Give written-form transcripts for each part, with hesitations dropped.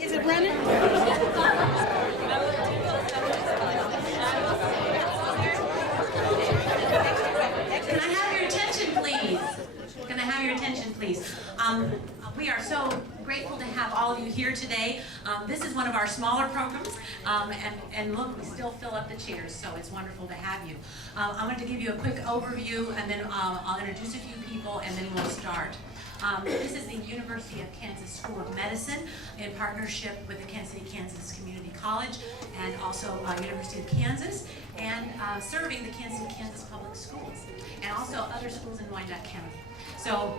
Is it Brennan? Can I have your attention, please? Can I have your attention, please? We are so grateful to have all of you here today. This is one of our smaller programs, and look, we still fill up the chairs, so it's wonderful to have you. I wanted to give you a quick overview, and then I'll introduce a few people, and then we'll start. This is the University of Kansas School of Medicine in partnership with the Kansas City, Kansas Community College and also University of Kansas, and serving the Kansas City, Kansas Public Schools and also other schools in Wyandotte County. So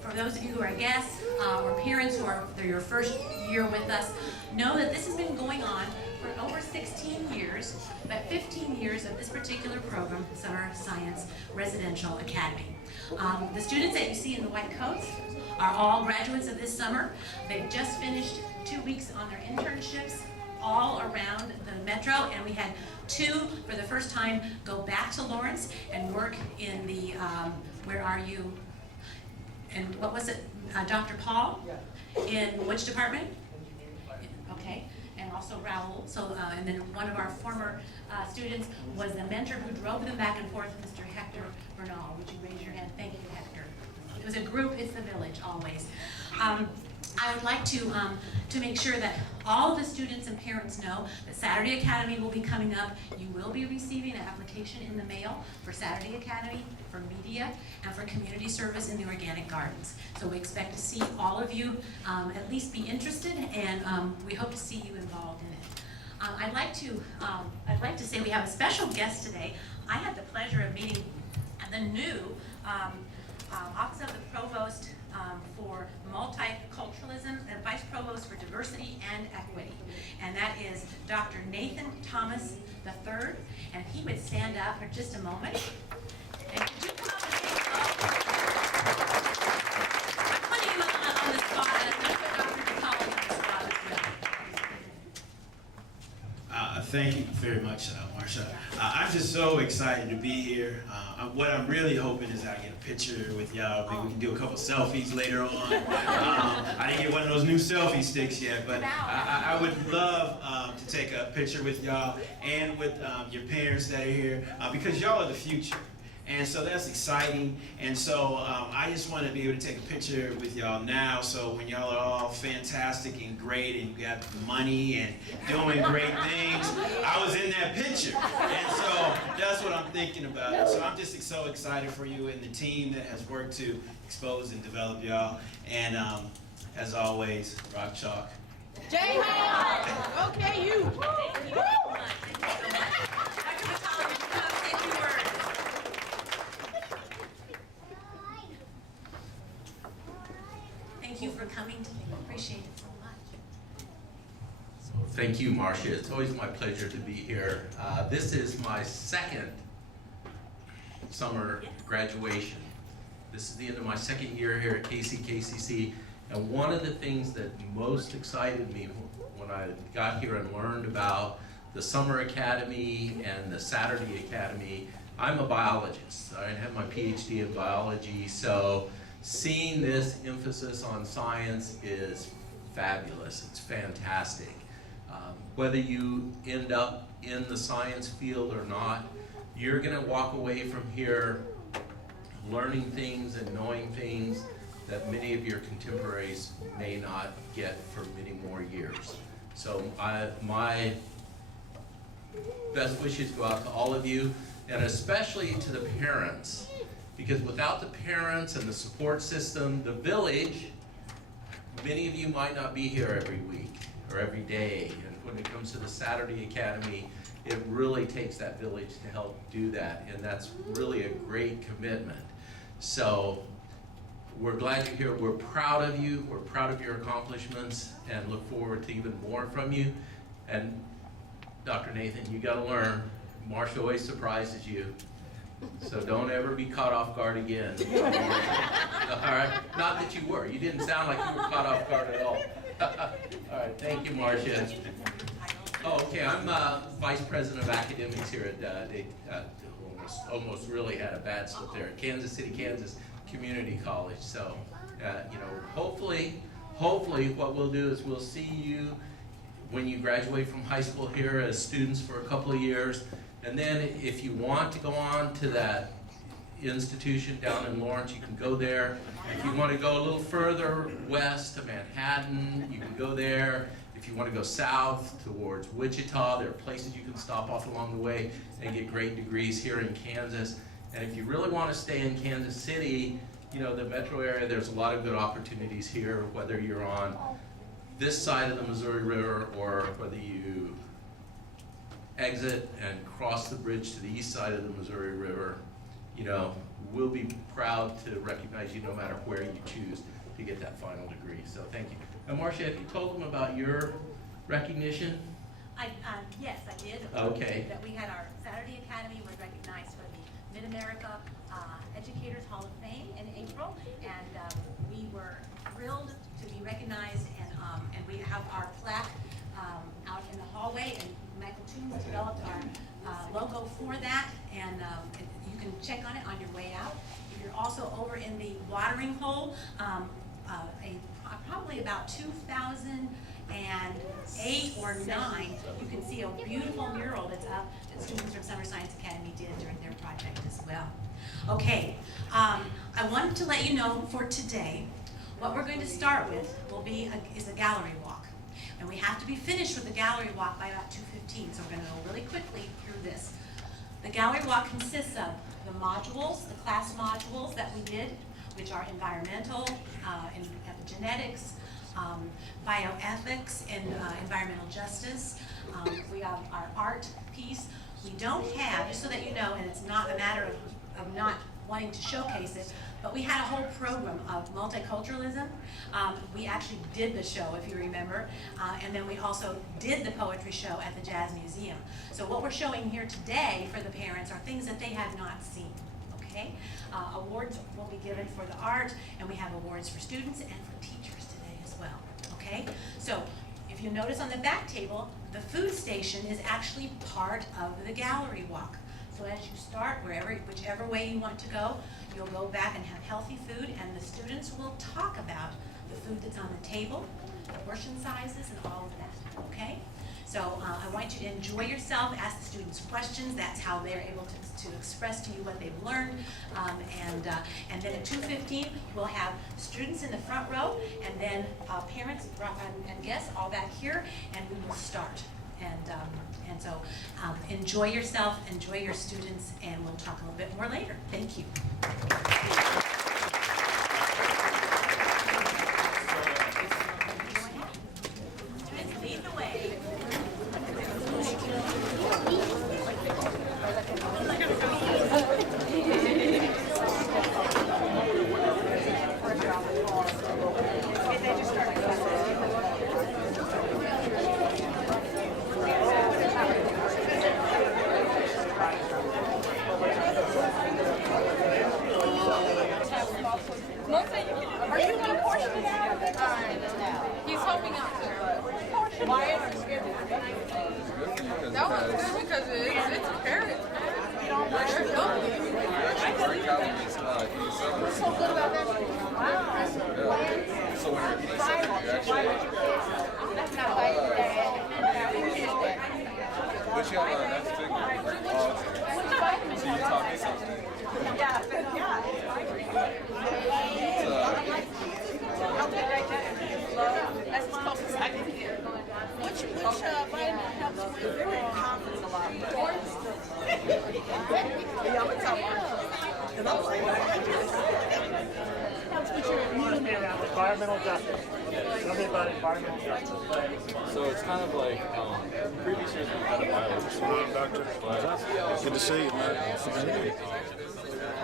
for those of you who are guests or parents who are your first year with us, know that this has been going on for over 16 years, but 15 years of this particular program, Summer Science Residential Academy. The students that you see in the white coats are all graduates of this summer. They've just finished 2 weeks on their internships all around the metro, and we had 2 for the first time go back to Lawrence and work in the, where are you? And what was it, Dr. Paul? Yeah. In which department? Okay, and also Raoul. So, and then one of our former students was the mentor who drove them back and forth, Mr. Hector Bernal. Would you raise your hand? Thank you, Hector. It was a group, it's the village, always. I would like to make sure that all the students and parents know that Saturday Academy will be coming up. You will be receiving an application in the mail for Saturday Academy, for media, and for community service in the organic gardens. So we expect to see all of you at least be interested, and we hope to see you involved in it. I'd like to say we have a special guest today. I had the pleasure of meeting the new Office of the Provost for Multiculturalism and Vice Provost for Diversity and Equity. And that is Dr. Nathan Thomas III. And if he would stand up for just a moment. And could you come up and say hello? I'm putting him on the spot, and I'm going to put Dr. DeCollins on the spot as well. Thank you very much, Marsha. I'm just so excited to be here. What I'm really hoping is I get a picture with y'all. Maybe we can do a couple selfies later on. I didn't get one of those new selfie sticks yet, but I would love to take a picture with y'all and with your parents that are here, because y'all are the future. And so that's exciting. And so I just want to be able to take a picture with y'all now, so when y'all are all fantastic and great and you got money and doing great things, I was in that picture. And so that's what I'm thinking about. And so I'm just so excited for you and the team that has worked to expose and develop y'all. And as always, rock chalk. Jayhawk! Okay, you. Thank you so much. Thank you so much. Dr. McCollum, you come say a few words. Thank you for coming today. I appreciate it so much. So thank you, Marcia. It's always my pleasure to be here. This is my second summer graduation. This is the end of my second year here at KCCC, and one of the things that most excited me when I got here and learned about the Summer Academy and the Saturday Academy, I'm a biologist. I have my PhD in biology, so seeing this emphasis on science is fabulous. It's fantastic. Whether you end up in the science field or not, you're going to walk away from here learning things and knowing things that many of your contemporaries may not get for many more years. So my best wishes go out to all of you, and especially to the parents. Because without the parents and the support system, the village, many of you might not be here every week or every day. And when it comes to the Saturday Academy, it really takes that village to help do that. And that's really a great commitment. So we're glad you're here. We're proud of you. We're proud of your accomplishments and look forward to even more from you. And Dr. Nathan, you got to learn. Marsha always surprises you. So don't ever be caught off guard again. All right? Not that you were. You didn't sound like you were caught off guard at all. All right. Thank you, Marcia. Oh, okay. I'm Vice President of Academics here at almost really had a bad slip there at Kansas City, Kansas Community College. So, you know, hopefully hopefully what we'll do is we'll see you when you graduate from high school here as students for a couple of years. And then if you want to go on to that institution down in Lawrence, you can go there. If you want to go a little further west to Manhattan, you can go there. If you want to go south towards Wichita, there are places you can stop off along the way and get great degrees here in Kansas. And if you really want to stay in Kansas City, you know, the metro area, there's a lot of good opportunities here, whether you're on this side of the Missouri River or whether you exit and cross the bridge to the east side of the Missouri River. You know, we'll be proud to recognize you no matter where you choose to get that final degree. So thank you. And Marcia, have you told them about your recognition? Yes, I did. Okay. That we had our Saturday Academy was recognized for the Mid-America Educators Hall of Fame in April, and we were thrilled to be recognized, and we have our plaque out in the hallway, and Michael Toombs developed our logo for that, and you can check on it on your way out. If you're also over in the watering hole, probably about 2008 or 9, you can see a beautiful mural that's up that students from Summer Science Academy did during their project as well. Okay, I wanted to let you know for today, what we're going to start with is a gallery walk. And we have to be finished with the gallery walk by about 2:15, so we're going to go really quickly through this. The gallery walk consists of the modules, the class modules that we did, which are environmental, epigenetics, bioethics, and environmental justice. We have our art piece. We don't have, just so that you know, and it's not a matter of not wanting to showcase it, but we had a whole program of multiculturalism. We actually did the show, if you remember, and then we also did the poetry show at the Jazz Museum. So what we're showing here today for the parents are things that they have not seen, okay? Awards will be given for the art, and we have awards for students and for teachers today as well, okay? So if you notice on the back table, the food station is actually part of the gallery walk. So as you start, whichever way you want to go, you'll go back and have healthy food, and the students will talk about the food that's on the table, the portion sizes, and all of that, okay? So I want you to enjoy yourself, ask the students questions. That's how they're able to express to you what they've learned. And then at 2:15, we'll have students in the front row, and then parents and guests all back here, and we will start. And so enjoy yourself, enjoy your students, and we'll talk a little bit more later. Thank you. Lead the way. Are you going to portion it out? He's helping out. Why is it scared? That was good because it's apparent. They're healthy. What's so good about that? Wow. So when you're that's not like but you have a nice figure. So you taught me something. Yeah. That's as close as I can get. Which vitamin helps with confidence a lot? Yeah, I'm gonna tell because I was like, helps with your immunity. Environmental justice. Tell me about environmental justice. So it's kind of like previous years we've had a biology. Doctor, good to see you, man.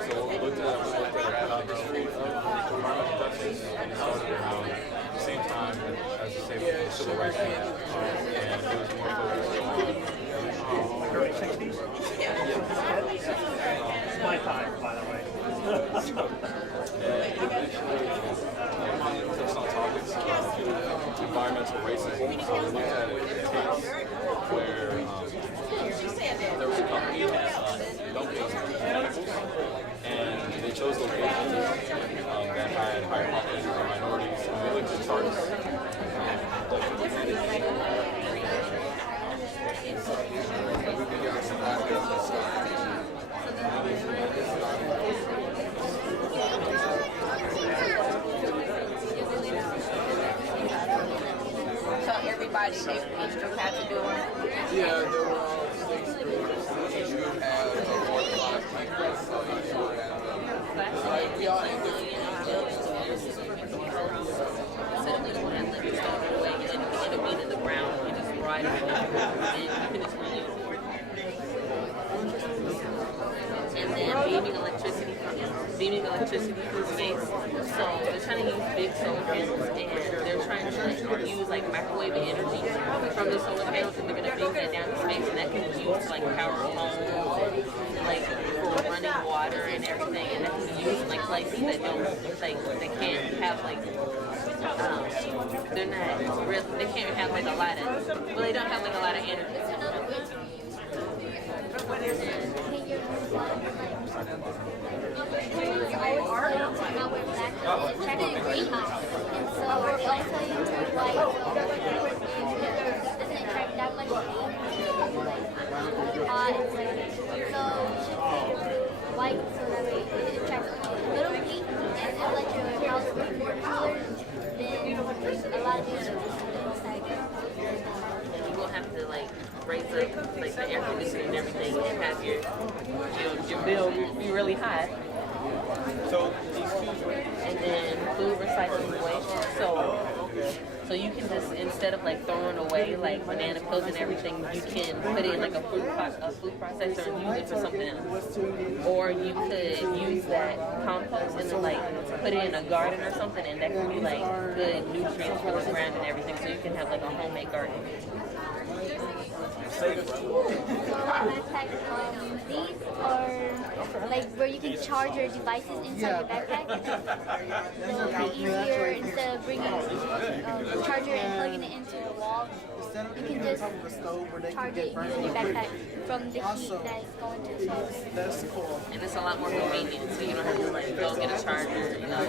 So what we looked at our history of environmental justice, and it started around the same time as the civil rights movement, and it was more focused on early 60s? It's my time, by the way. touched on topics of environmental racism. So we looked at a case where there was a company that dumped chemicals, and they chose locations that had higher populations of minorities. And we looked at charts everybody each group had to do it? Yeah, there were all 6 groups. Each group had 4 to 5 people, so each group had like we all had different Instead of like one like just throwing it away and then it ended up being in the ground, you just ride it and you can just reuse it. And then beaming electricity through space. So they're trying to use big solar panels and they're trying to use like microwave energy from the solar panels and they're gonna beam that down to space and that can be used to like power homes and like for running water and everything and that can be used in like places that don't like they can't have like they're not real they can't have like a lot of well they don't have like a lot of energy. Check the greenhouse, and so they also use white, so doesn't attract that much heat. So white, so that way it attracts little heat, and it'll let your house be more cooler than a lot of these inside. You will have to like raise up like the air conditioning and everything and have your bill be really high. So And then food recycling waste. So you can just instead of like throwing away like banana peels and everything, you can put it in like a food processor and use it for something else. Or you could use that compost and like put it in a garden or something, and that can be like good nutrients for the ground and everything. So you can have like a homemade garden. These are like where you can charge your devices inside your backpack. So it'll be easier instead of bringing a charger and plugging it into the wall. You can just charge it using your backpack from the heat that's going to the solar. that's cool. And it's a lot more convenient, so you don't have to like go get a charger, you know.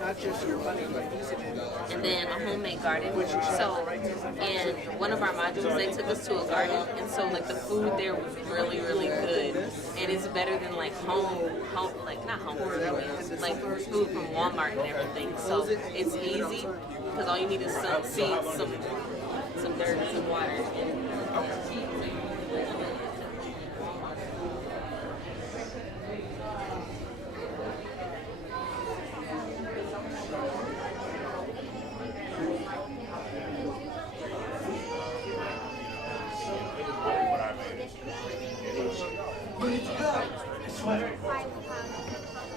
Not just your money, but using it. And then a homemade garden. So in one of our modules, they took us to a garden, and so like the food there was really, really good, and it's better than like home like not home meals, like food from Walmart and everything. So it's easy because all you need is some seeds, some dirt, and some water.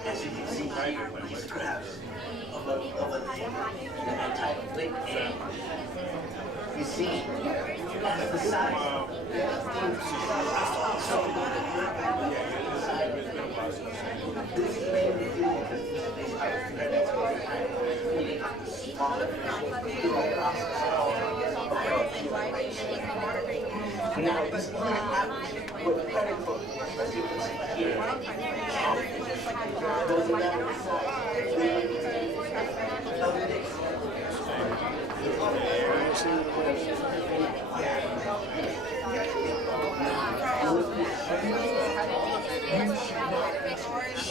As you can see here, these crabs of a type of lake crab. You see, that's the size. This is mainly due because these types of predators are eating smaller Now, this only happens with a predator, as you can see here. Those are down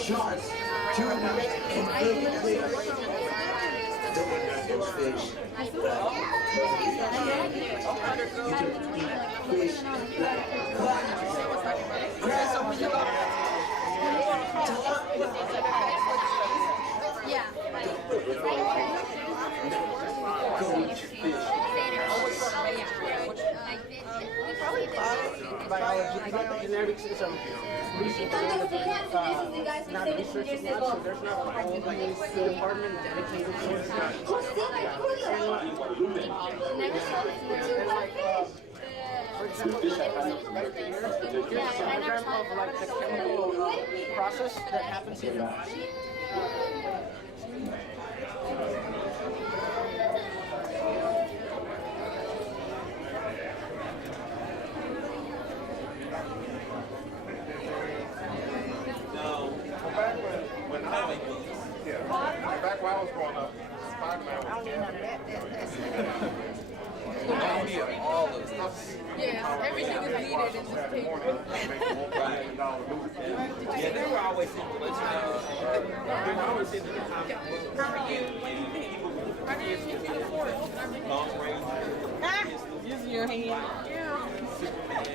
Sharks, turtles, and other fish. Those fish. You can eat fish like crabs. Go eat your fish. Biology, genetics is research not research lab, so there's not a whole department dedicated to it. For example, like the diagram of like the chemical process that happens in the body. Back when I was growing up, Spider-Man was all the stuff. Yeah, everything is needed in this paper. Yeah, they were always influential. They were always into the comic books. Long range. your hand? Yeah. Superman,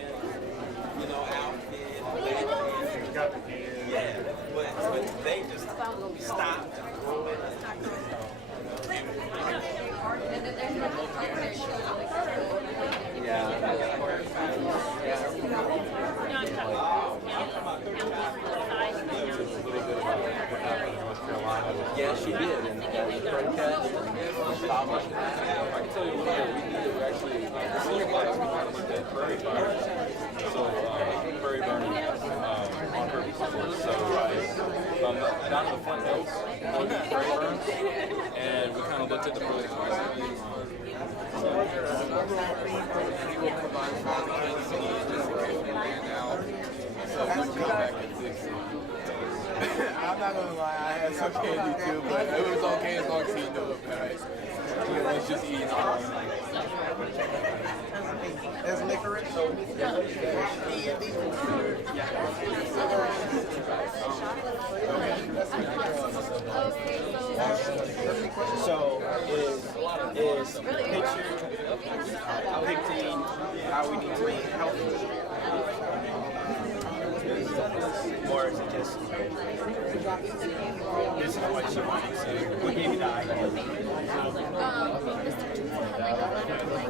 you know, outfit, Batman. Yeah, but they just stopped. Yeah, she did, and protest. I can tell you what we did. We actually, senior class, we kind of looked at prairie fire. So, prairie burning on purpose. So, down to the front notes, looked at prairie burns, and we kind of looked at the political resilience. I'm not gonna lie, I had some candy too, but it was okay as long as he knew it, right? It was just eating all That's licorice. So is picture depicting how we need to be healthy, or is it just this is what she wanted? So what gave you the idea? Mr. Juice had like a lot of like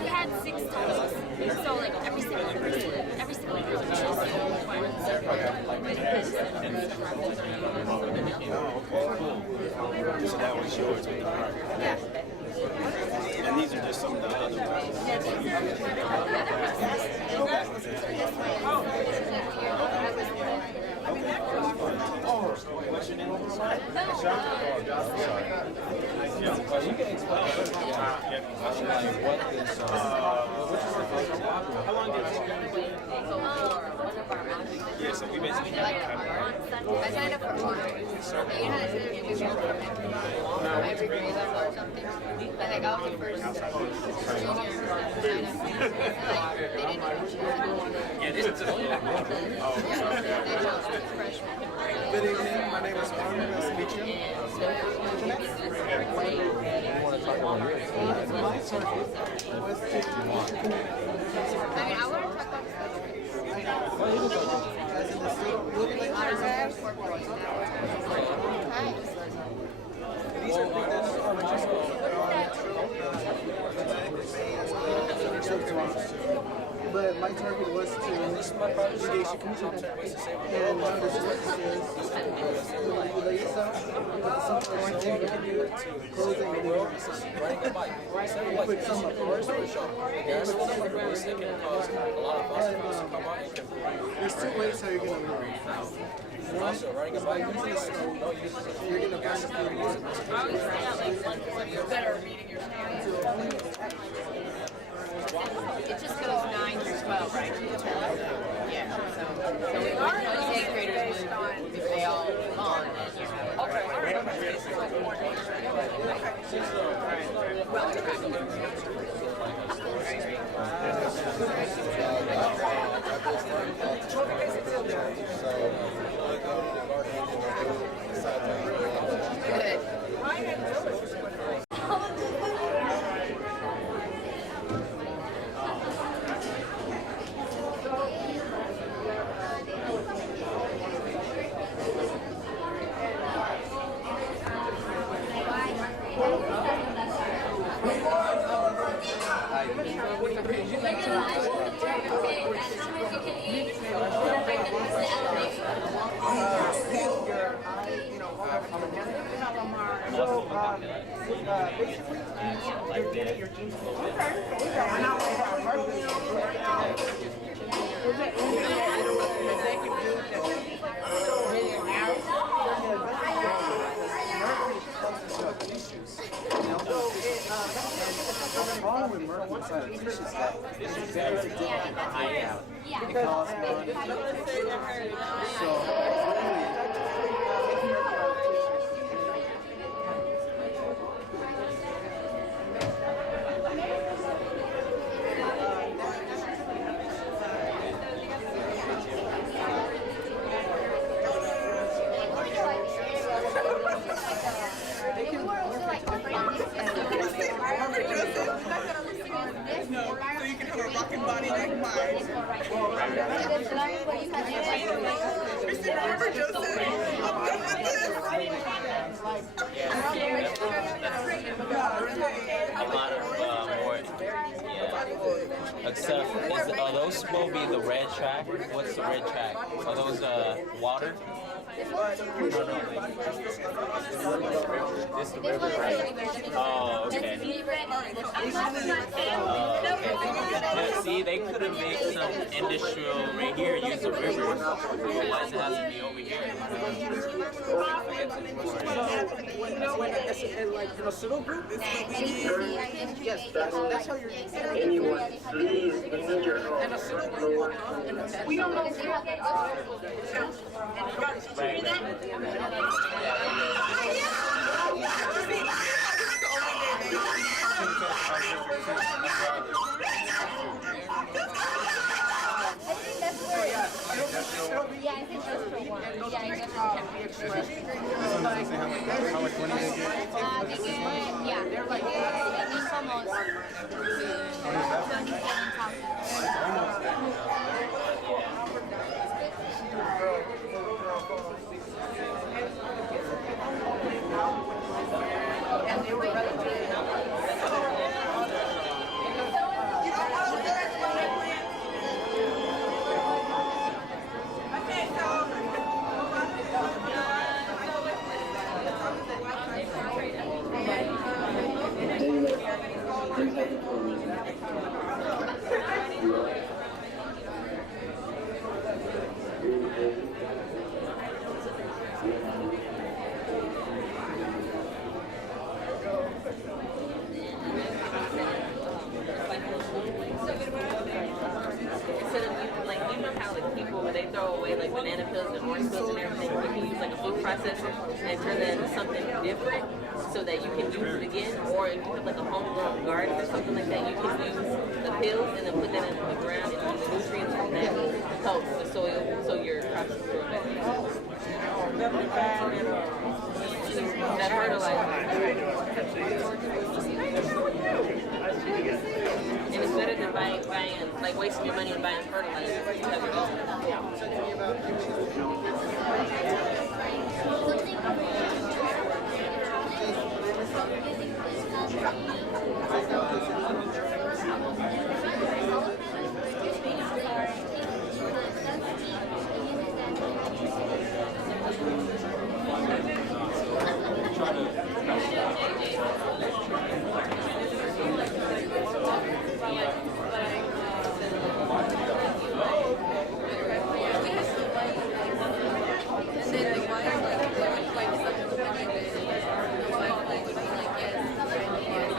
he had 6 topics. So like every single girl So that was yours with the heart. Yeah. And these are just some of the other ones. What's your name? Well, you can explain How long did you Yeah, so we basically got I signed up for one. You had to do every grade level or something. And like I was the first junior to sign up. And like they didn't even choose anyone. Yeah, this is just They chose freshman. Good evening. My name is Connor. Nice to meet you. I mean, I want to talk about But my target was to engage the community. And one of the strategies is you lay yourself with some sort of thing you can do to close it and leave it. Put some up first. There's 2 ways how you're going to learn. One is by using a stove. You're going to burn the food. better reading your story. It just goes 9 through 12, right? Yeah. So we take graders if they all on. The problem with Merkel inside of tissues is that it's very addictive to high out. It causes so A lot of more. Yeah. Except, are those supposed to be the red track? What's the red track? Are those water? This the river, right? Oh, okay. Yeah, see, they could have made some industrial right here, use the river. Why does it have to be over here? Like in a pseudo group, yes, that's how you're. Anyone, please, we need your help. And a pseudo group will come and attend. We don't know if you have that. Yeah, I think that's for one. Yeah, How much money they get? they get, yeah, they make almost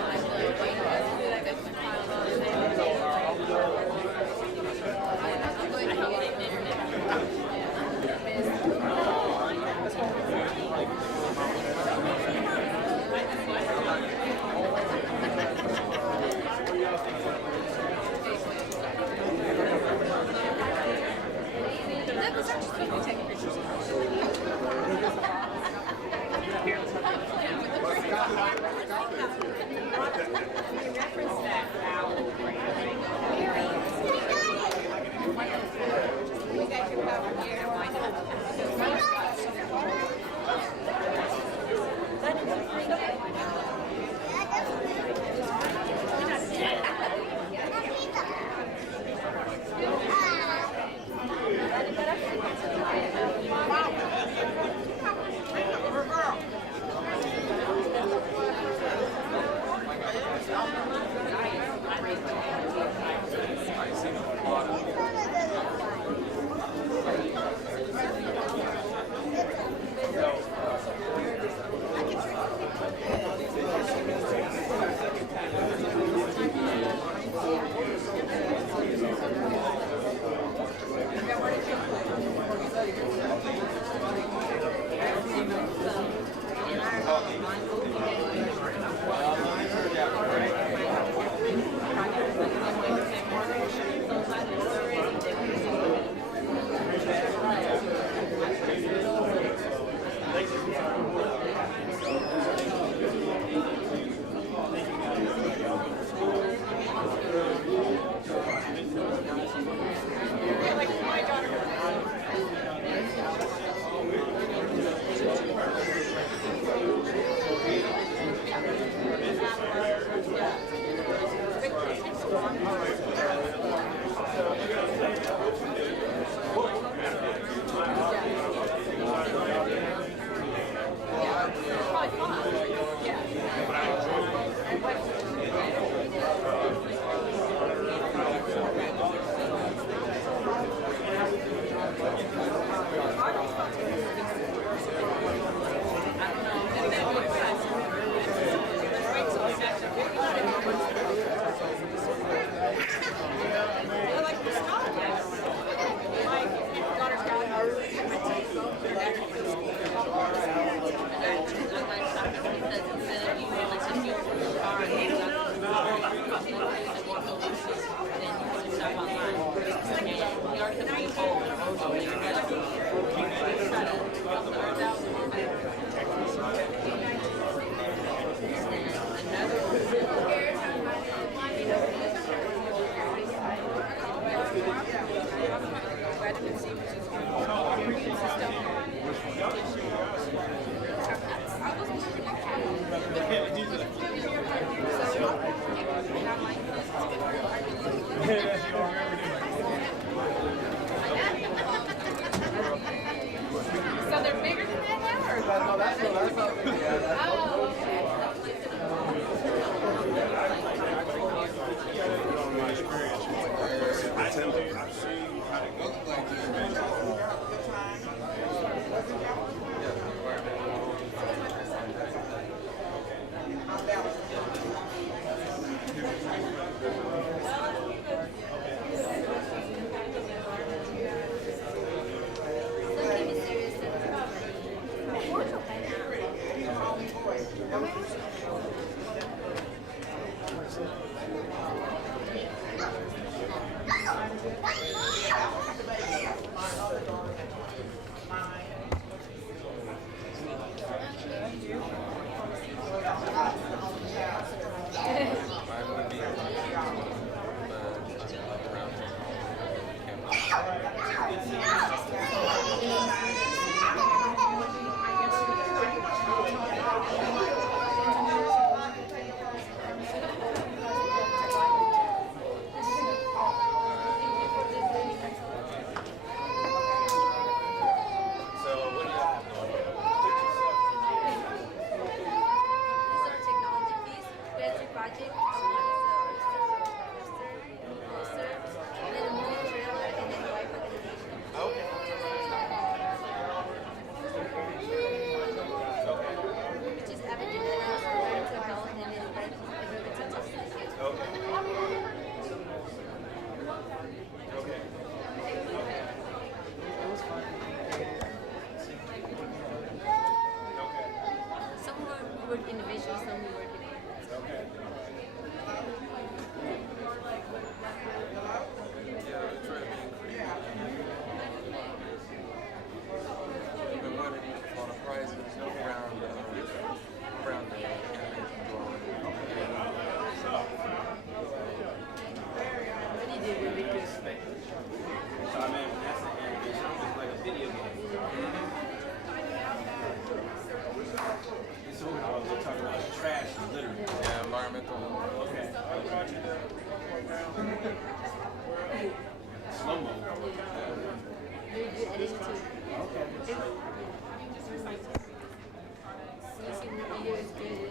'Cause Individuals, some we work in groups. Okay. We've been winning a lot of prizes around the animation drawing. What do you do with it? So I mean, that's an animation. It's like a video game. So we're talking about trash and litter. Yeah, environmental. Okay. Slow mo. Very good editing too. Okay. So you see the video is good.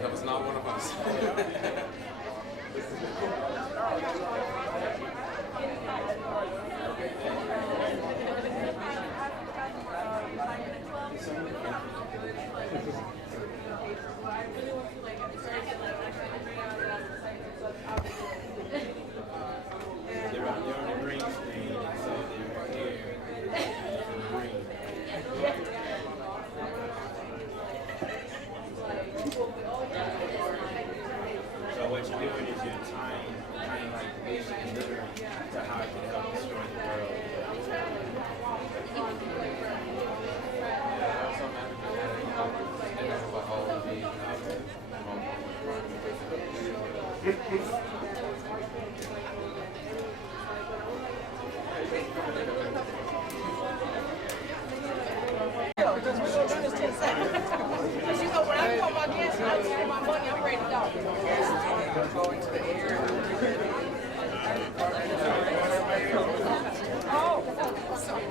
That was not one of us. They're on the green screen, and so they're here and green. So what you're doing is you're tying kind of like basic and littering to how it can help destroy the world.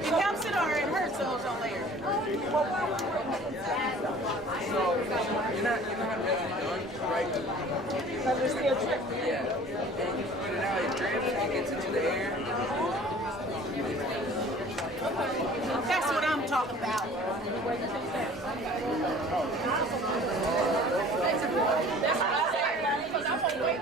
It helps it or it hurts those on layer. You're not really done, right? But they're still tripping. Yeah. And you put it out, it drips, it gets into the air. That's what I'm talking about. That's what I say. Because I'm gonna wait.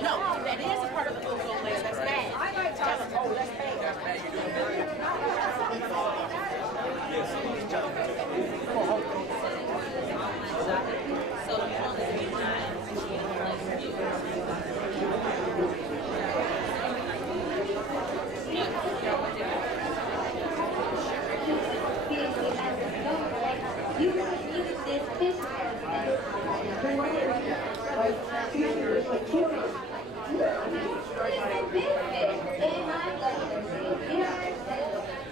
No, that is a part of the ozone layer. That's bad. Oh, that's bad.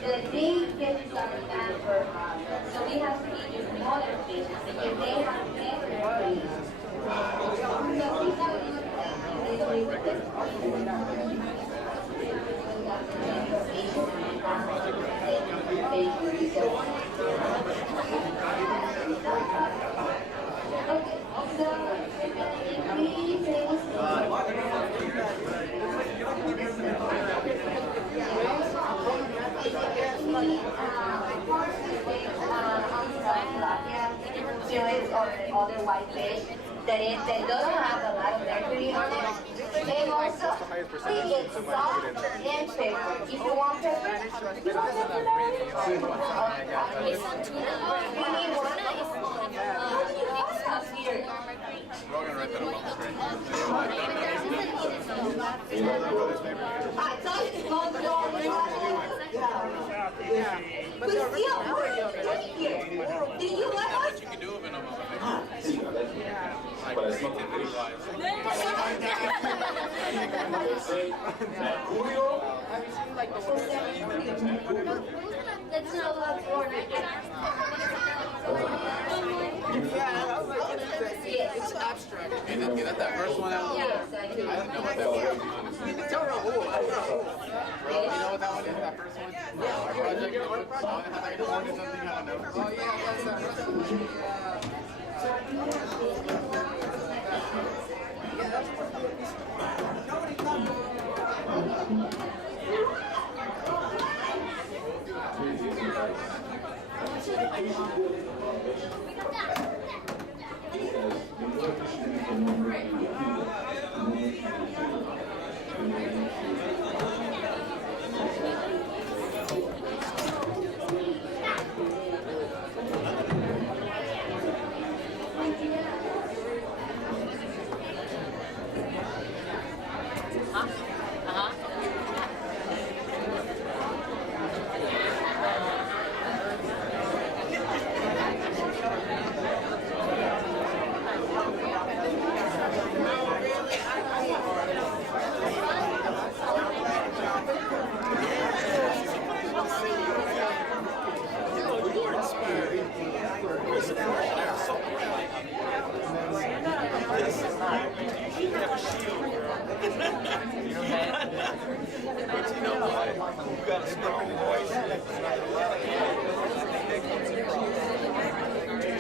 The So we have to be just smaller fish because they have never raised. Or other white fish that doesn't have a lot of mercury on it. And also, we get salt and pepper. If you want pepper, you want pepper? You need one? Here. But still, what are you doing here? Do you let us? You can do it in a moment. Like, That's not allowed for It's abstract. Is that that first one? Yes, I do. I don't know what that was. Tell her who. You know what that one is? That first one? Project. I don't know. Oh yeah, that's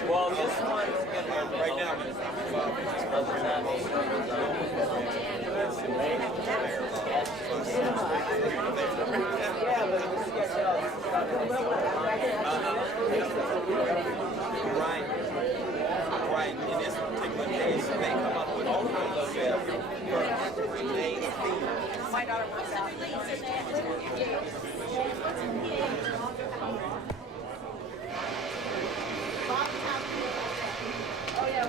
Well, this one's right now. Right. In this particular case, they come up with all kinds of My daughter works out. Oh yeah.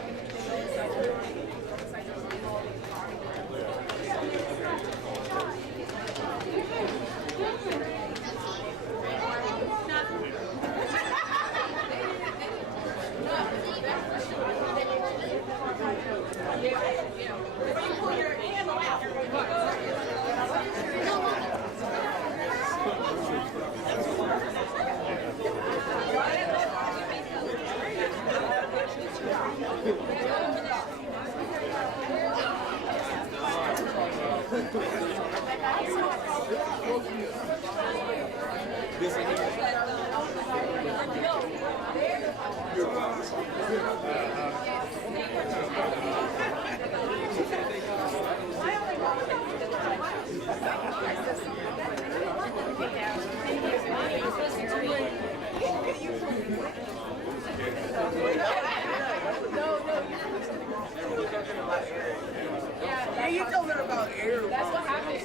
Yeah, you told her about air. That's what happens.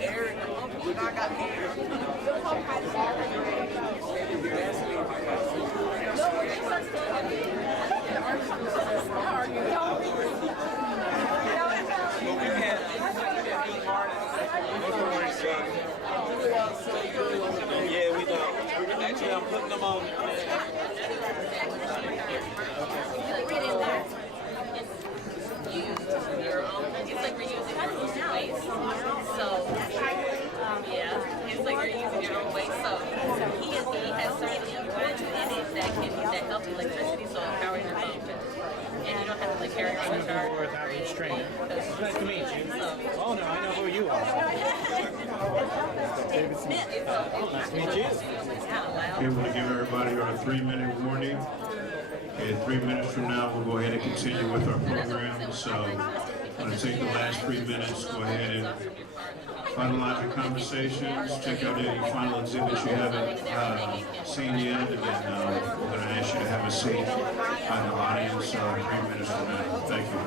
Air. I got air. No, when she starts doing the yeah, we know. Actually, I'm putting them on. It's like we're using our own waste. So, yeah, it's like you're using your own waste. So he is Fort Worth outreach trainer. Nice to meet you. Oh no, I know who you are. David Smith. Nice to meet you. Okay, we'll give everybody our 3-minute warning. Okay, 3 minutes from now, we'll go ahead and continue with our program. So I'm going to take the last 3 minutes, go ahead and finalize your conversations, check out any final exhibits you haven't seen yet, and then we're going to ask you to have a seat in the audience 3 minutes from now. Thank you.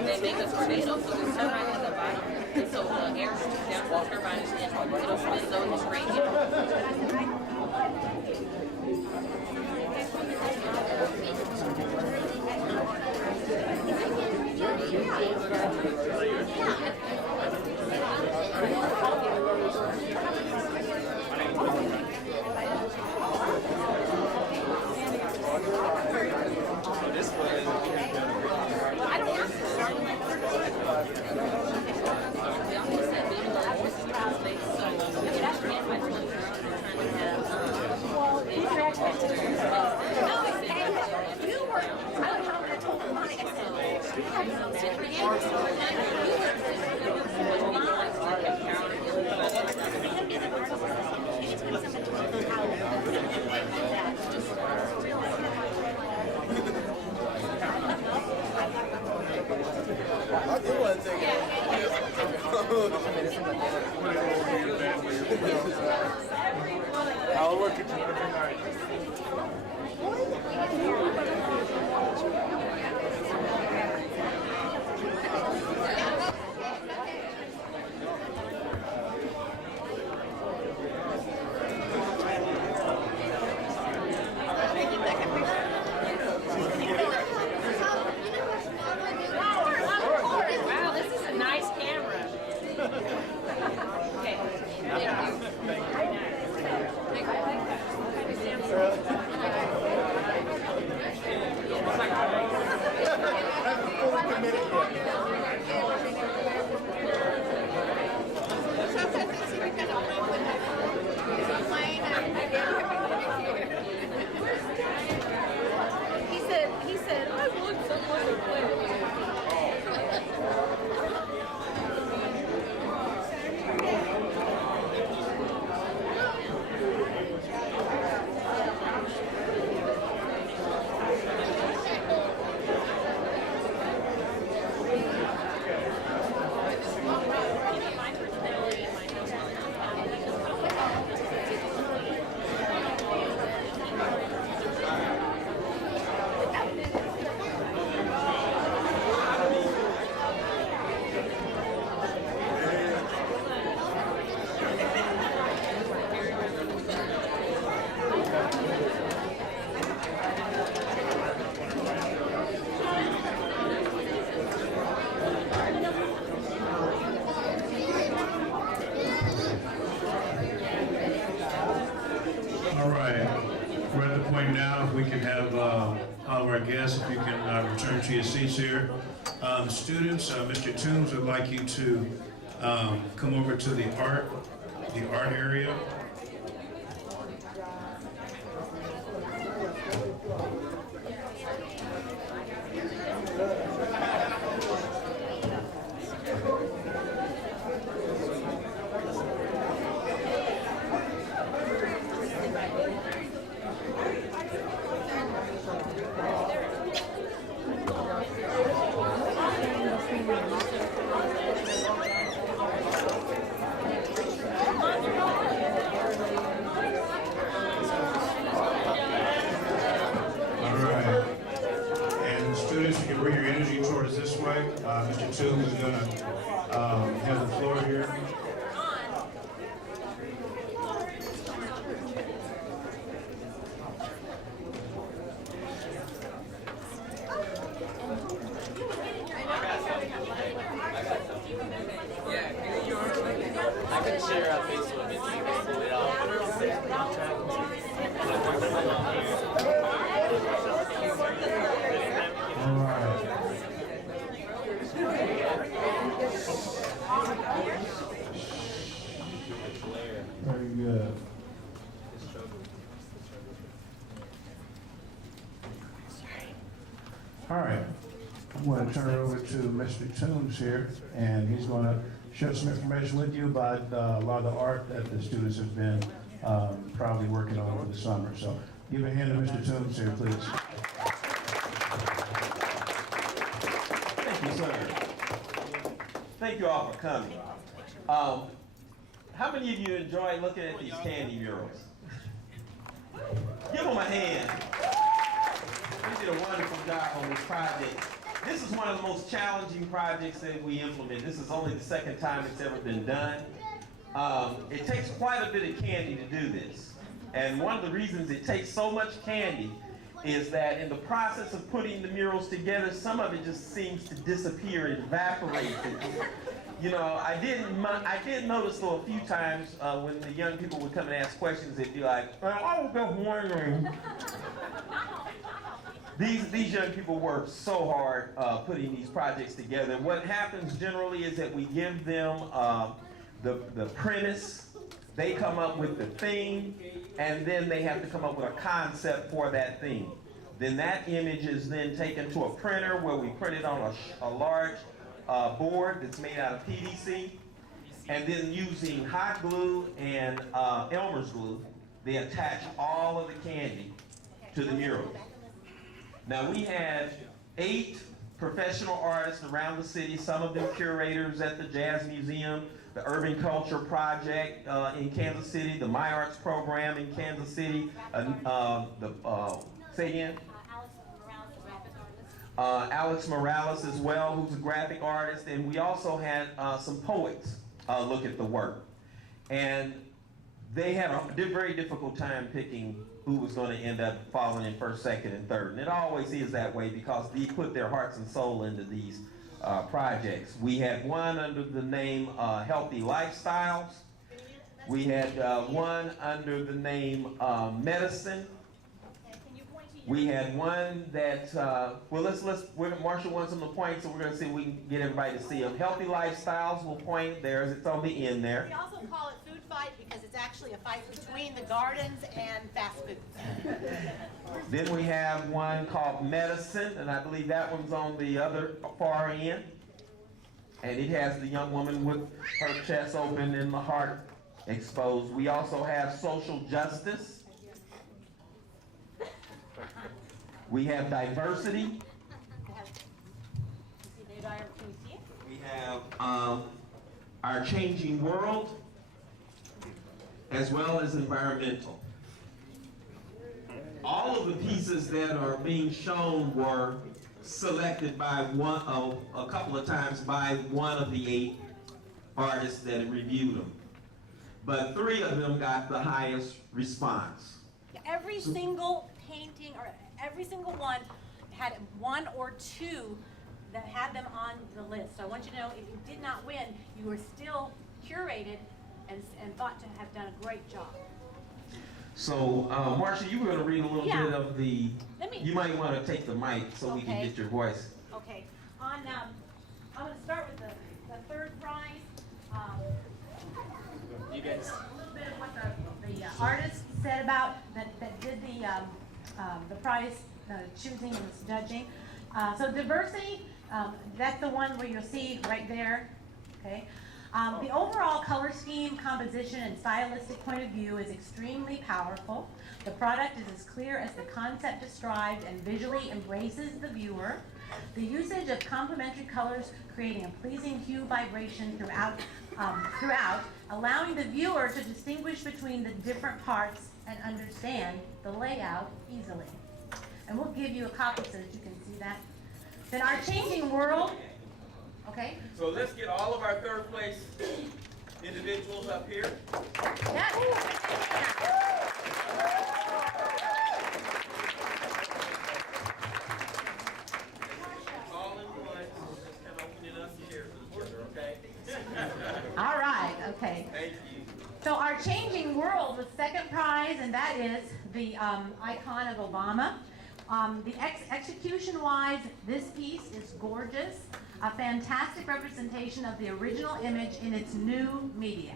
They make a tornado, so there's turbine at the bottom, and so the air shoots down to the turbine and it'll spin those in radio. I'll work it tonight. Wow, this is a nice camera. Okay. He said, I want someone to play with. All right, we're at the point now, if we can have all of our guests, if you can return to your seats here. Students, Mr. Toombs would like you to come over to the art area. Students, you can bring your energy towards this way. Mr. Toombs is going to have the floor here. I can share Facebook if you can pull it out. want to turn it over to Mr. Toombs here, and he's going to share some information with you about a lot of the art that the students have been proudly working on over the summer. So give a hand to Mr. Toombs here, please. Thank you, sir. Thank you all for coming. How many of you enjoy looking at these candy murals? Give them a hand. We did a wonderful job on this project. This is one of the most challenging projects that we implement. This is only the second time it's ever been done. It takes quite a bit of candy to do this. And one of the reasons it takes so much candy is that in the process of putting the murals together, some of it just seems to disappear and evaporate. You know, I did notice though a few times when the young people would come and ask questions, they'd be like, well, I was just wondering. These young people work so hard putting these projects together. What happens generally is that we give them the premise, they come up with the theme, and then they have to come up with a concept for that theme. Then that image is then taken to a printer where we print it on a large board that's made out of PVC, and then using hot glue and Elmer's glue, they attach all of the candy to the mural. Now we had 8 professional artists around the city, some of them curators at the Jazz Museum, the Urban Culture Project in Kansas City, the My Arts program in Kansas City, say again? Alex Morales as well, who's a graphic artist, and we also had some poets look at the work. And they had a very difficult time picking who was going to end up falling in first, second, and third. And it always is that way because they put their hearts and soul into these projects. We had one under the name Healthy Lifestyles. We had one under the name Medicine. We had one that, Marshall wants them to point, so we're going to see if we can get everybody to see them. Healthy Lifestyles will point there, it's on the end there. We also call it food fight because it's actually a fight between the gardens and fast foods. Then we have one called Medicine, and I believe that one's on the other far end. And it has the young woman with her chest open and the heart exposed. We also have Social Justice. We have Diversity. We have Our Changing World, as well as Environmental. All of the pieces that are being shown were selected by a couple of times by one of the 8 artists that reviewed them. But 3 of them got the highest response. Every single painting or every single one had 1 or 2 that had them on the list. So I want you to know if you did not win, you were still curated and thought to have done a great job. So, Marsha, you were going to read a little bit of the, you might want to take the mic so we can get your voice. Okay. I'm going to start with the 3rd prize. You guys. A little bit of what the artist said about that did the prize choosing and judging. So diversity, that's the one where you'll see right there. Okay. The overall color scheme, composition, and stylistic point of view is extremely powerful. The product is as clear as the concept described and visually embraces the viewer. The usage of complementary colors creating a pleasing hue vibration throughout, allowing the viewer to distinguish between the different parts and understand the layout easily. And we'll give you a copy so that you can see that. Then Our Changing World. Okay. So let's get all of our 3rd place individuals up here. Yes. All in one. Just kind of open it up here for each other, okay? All right. Okay. Thank you. So Our Changing World was 2nd prize, and that is the icon of Obama. The execution-wise, this piece is gorgeous. A fantastic representation of the original image in its new media.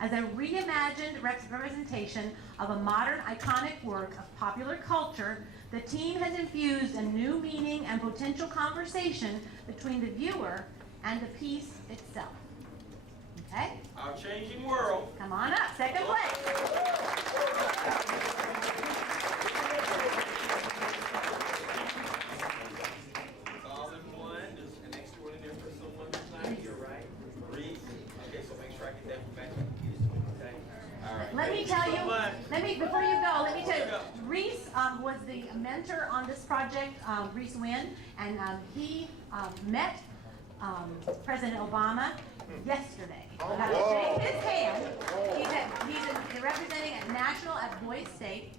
as a reimagined representation of a modern iconic work of popular culture, the team has infused a new meaning and potential conversation between the viewer and the piece itself. Okay? Our changing world. Come on up, second place. All in one. There's an extraordinary for someone who's not here, right? Reese. Okay, so make sure I get that from back. Okay. All right. Let me tell you, before you go, let me tell you, Reese was the mentor on this project, Reese Wynn, and he met President Obama yesterday. Got to shake his hand. He's representing a national at Boise State.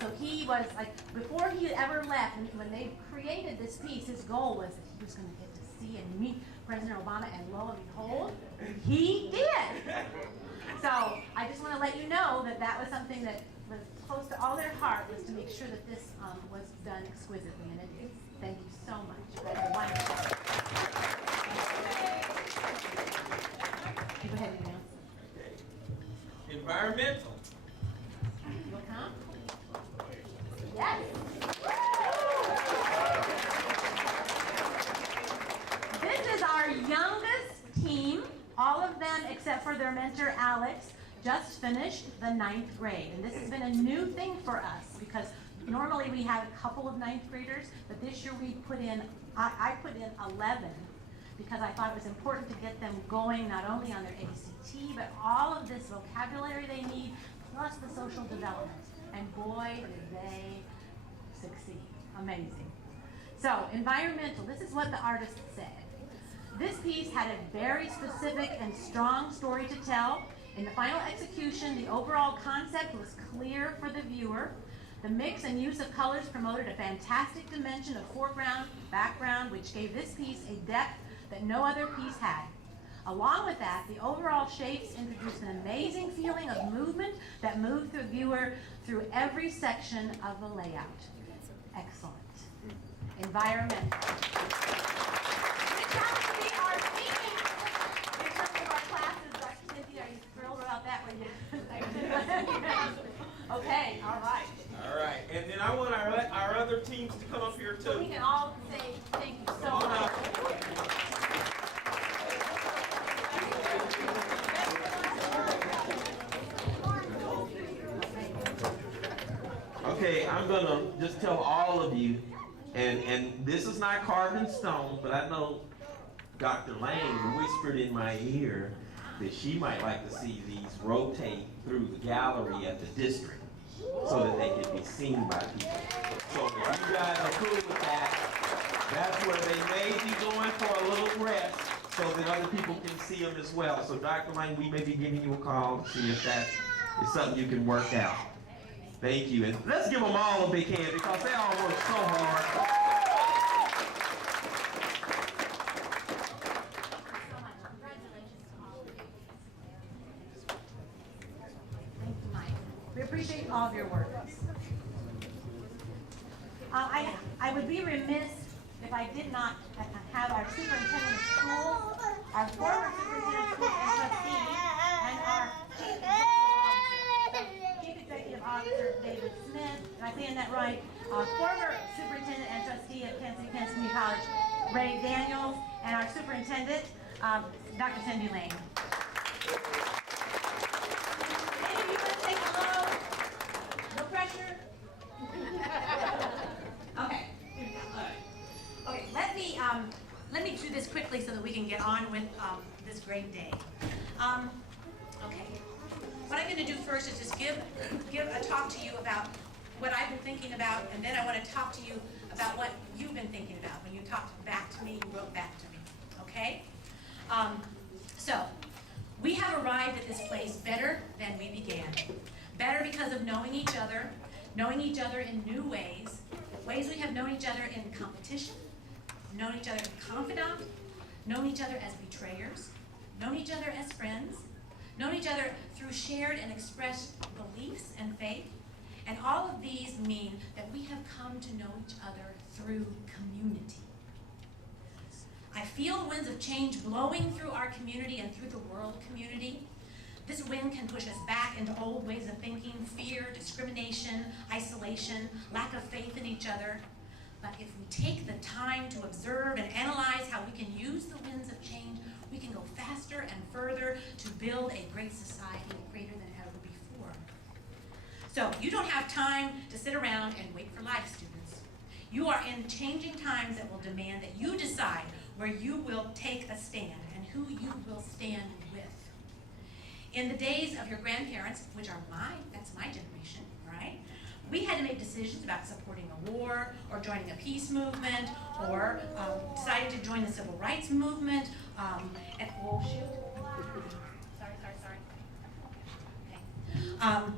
So he was like, before he ever left, when they created this piece, his goal was that he was going to get to see and meet President Obama, and lo and behold, he did. So I just want to let you know that that was something that was close to all their heart, was to make sure that this was done exquisitely. And it is. Thank you so much. That was wonderful. Go ahead, Neil. Environmental. You'll come? Yes. This is our youngest team. All of them, except for their mentor, Alex, just finished the 9th grade. And this has been a new thing for us because normally we have a couple of 9th graders, but this year we put in, I put in 11 because I thought it was important to get them going not only on their ACT, but all of this vocabulary they need, plus the social development. And boy, did they succeed. Amazing. So, environmental, this is what the artist said. This piece had a very specific and strong story to tell. In the final execution, the overall concept was clear for the viewer. The mix and use of colors promoted a fantastic dimension of foreground, background, which gave this piece a depth that no other piece had. Along with that, the overall shapes introduced an amazing feeling of movement that moved the viewer through every section of the layout. Excellent. Environmental. It happens to be our theme in terms of our classes. Dr. Cynthia, are you thrilled about that? Okay, all right. All right, and then I want our other teams to come up here too. So we can all say thank you so much. Okay, I'm gonna just tell all of you, and this is not carved in stone, but I know Dr. Lane whispered in my ear that she might like to see these rotate through the gallery at the district so that they can be seen by people. So if you guys are cool with that, that's where they may be going for a little rest so that other people can see them as well. So Dr. Lane, we may be giving you a call to see if that is something you can work out. Thank you. And let's give them all a big hand because they all work so hard. We appreciate all of your work. I would be remiss if I did not have our superintendent of schools, our former superintendent of schools and trustee, and our chief executive officer, David Smith, am I saying that right? Former superintendent and trustee of Kansas City Community College, Ray Daniels, and our superintendent, Dr. Cindy Lane. No pressure. Okay. Okay. Let me do this quickly so that we can get on with this great day. Okay. What I'm going to do first is just give a talk to you about what I've been thinking about, and then I want to talk to you about what you've been thinking about when you talked back to me, you wrote back to me. Okay. So we have arrived at this place better than we began. Better because of knowing each other in new ways we have known each other in competition, known each other as confidant, known each other as betrayers, known each other as friends, known each other through shared and expressed beliefs and faith. And all of these mean that we have come to know each other through community. I feel the winds of change blowing through our community and through the world community. This wind can push us back into old ways of thinking, fear, discrimination, isolation, lack of faith in each other. But if we take the time to observe and analyze how we can use the winds of change, we can go faster and further to build a great society greater than ever before. So you don't have time to sit around and wait for life, students. You are in changing times that will demand that you decide where you will take a stand and who you will stand with. In the days of your grandparents, which are that's my generation, right? We had to make decisions about supporting a war or joining a peace movement or deciding to join the civil rights movement. And oh shoot, sorry. Okay.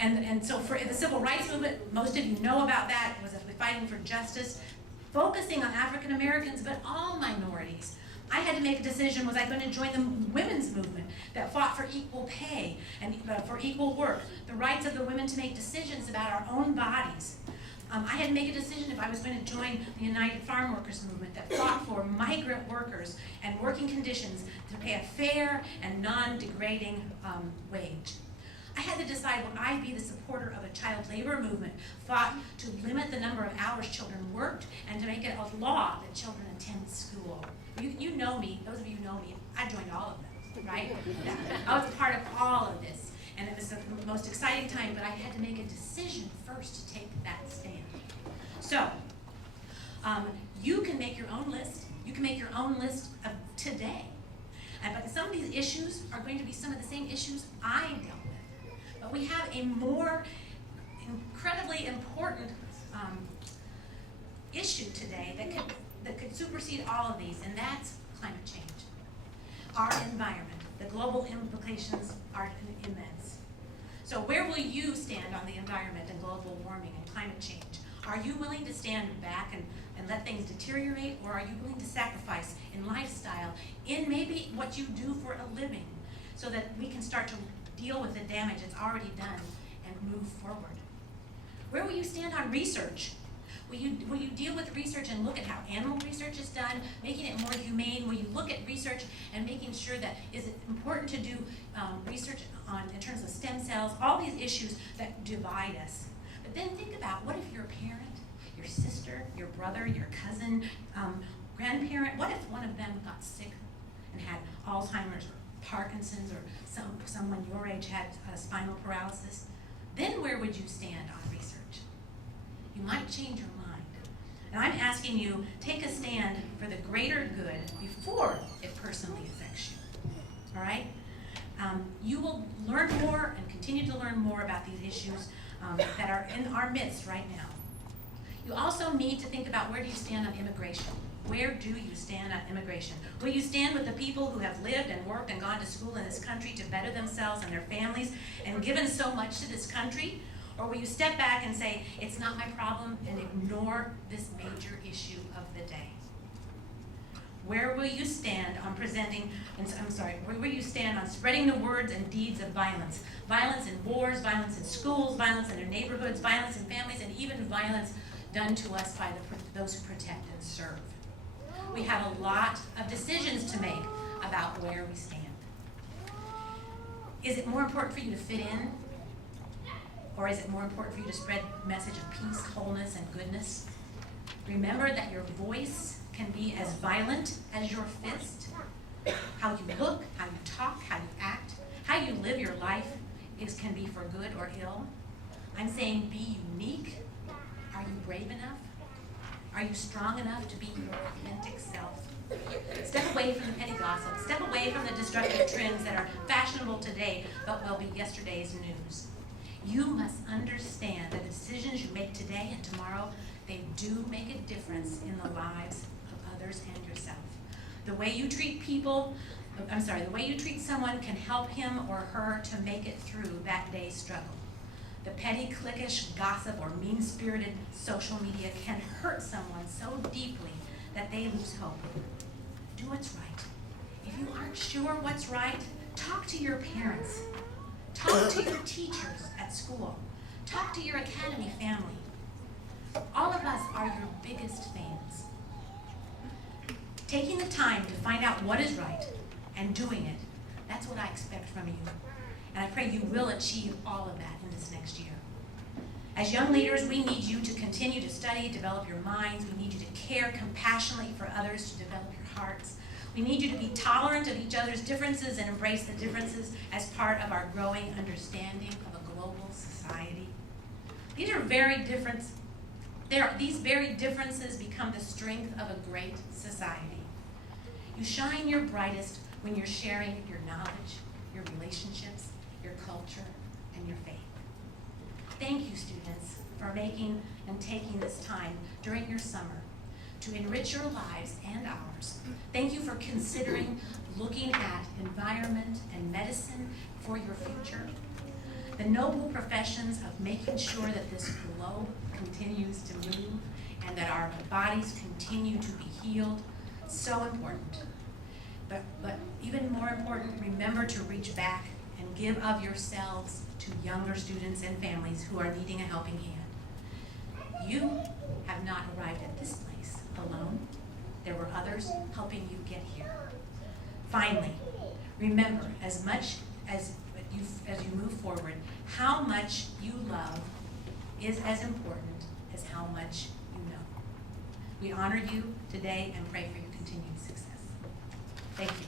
And so for the civil rights movement, most of you know about that, was fighting for justice, focusing on African Americans, but all minorities. I had to make a decision, was I going to join the women's movement that fought for equal pay and for equal work, the rights of the women to make decisions about our own bodies. I had to make a decision if I was going to join the United Farm Workers movement that fought for migrant workers and working conditions to pay a fair and non-degrading wage. I had to decide would I be the supporter of a child labor movement, fought to limit the number of hours children worked and to make it a law that children attend school. You know me, those of you who know me, I joined all of them, right? I was a part of all of this, and it was the most exciting time, but I had to make a decision first to take that stand. So, you can make your own list. You can make your own list of today. But some of these issues are going to be some of the same issues I dealt with. But we have a more incredibly important issue today that could supersede all of these, and that's climate change. Our environment, the global implications are immense. So where will you stand on the environment and global warming and climate change? Are you willing to stand back and let things deteriorate, or are you willing to sacrifice in lifestyle, in maybe what you do for a living, so that we can start to deal with the damage that's already done and move forward? Where will you stand on research? Will you deal with research and look at how animal research is done, making it more humane? Will you look at research and making sure that is it important to do research in terms of stem cells, all these issues that divide us. But then think about, what if your parent, your sister, your brother, your cousin, grandparent, what if one of them got sick and had Alzheimer's or Parkinson's, or someone your age had spinal paralysis? Then where would you stand on research? You might change your mind. And I'm asking you, take a stand for the greater good before it personally affects you. All right? You will learn more and continue to learn more about these issues that are in our midst right now. You also need to think about, where do you stand on immigration? Where do you stand on immigration? Will you stand with the people who have lived and worked and gone to school in this country to better themselves and their families and given so much to this country? Or will you step back and say, it's not my problem, and ignore this major issue of the day? Where will you stand on where will you stand on spreading the words and deeds of violence? Violence in wars, violence in schools, violence in their neighborhoods, violence in families, and even violence done to us by those who protect and serve. We have a lot of decisions to make about where we stand. Is it more important for you to fit in? Or is it more important for you to spread a message of peace, wholeness, and goodness? Remember that your voice can be as violent as your fist. How you look, how you talk, how you act, how you live your life can be for good or ill. I'm saying, be unique. Are you brave enough? Are you strong enough to be your authentic self? Step away from the petty gossip. Step away from the destructive trends that are fashionable today but will be yesterday's news. You must understand that the decisions you make today and tomorrow, they do make a difference in the lives of others and yourself. The way you treat the way you treat someone can help him or her to make it through that day's struggle. The petty, cliquish gossip or mean-spirited social media can hurt someone so deeply that they lose hope. Do what's right. If you aren't sure what's right, talk to your parents. Talk to your teachers at school. Talk to your academy family. All of us are your biggest fans. Taking the time to find out what is right and doing it, that's what I expect from you. And I pray you will achieve all of that in this next year. As young leaders, we need you to continue to study, develop your minds. We need you to care compassionately for others, to develop your hearts. We need you to be tolerant of each other's differences and embrace the differences as part of our growing understanding of a global society. These very differences become the strength of a great society. You shine your brightest when you're sharing your knowledge, your relationships, your culture, and your faith. Thank you, students, for making and taking this time during your summer to enrich your lives and ours. Thank you for considering looking at environment and medicine for your future. The noble professions of making sure that this globe continues to move and that our bodies continue to be healed, so important. But even more important, remember to reach back and give of yourselves to younger students and families who are needing a helping hand. You have not arrived at this place alone. There were others helping you get here. Finally, remember, as much as you move forward, how much you love is as important as how much you know. We honor you today and pray for your continued success. Thank you.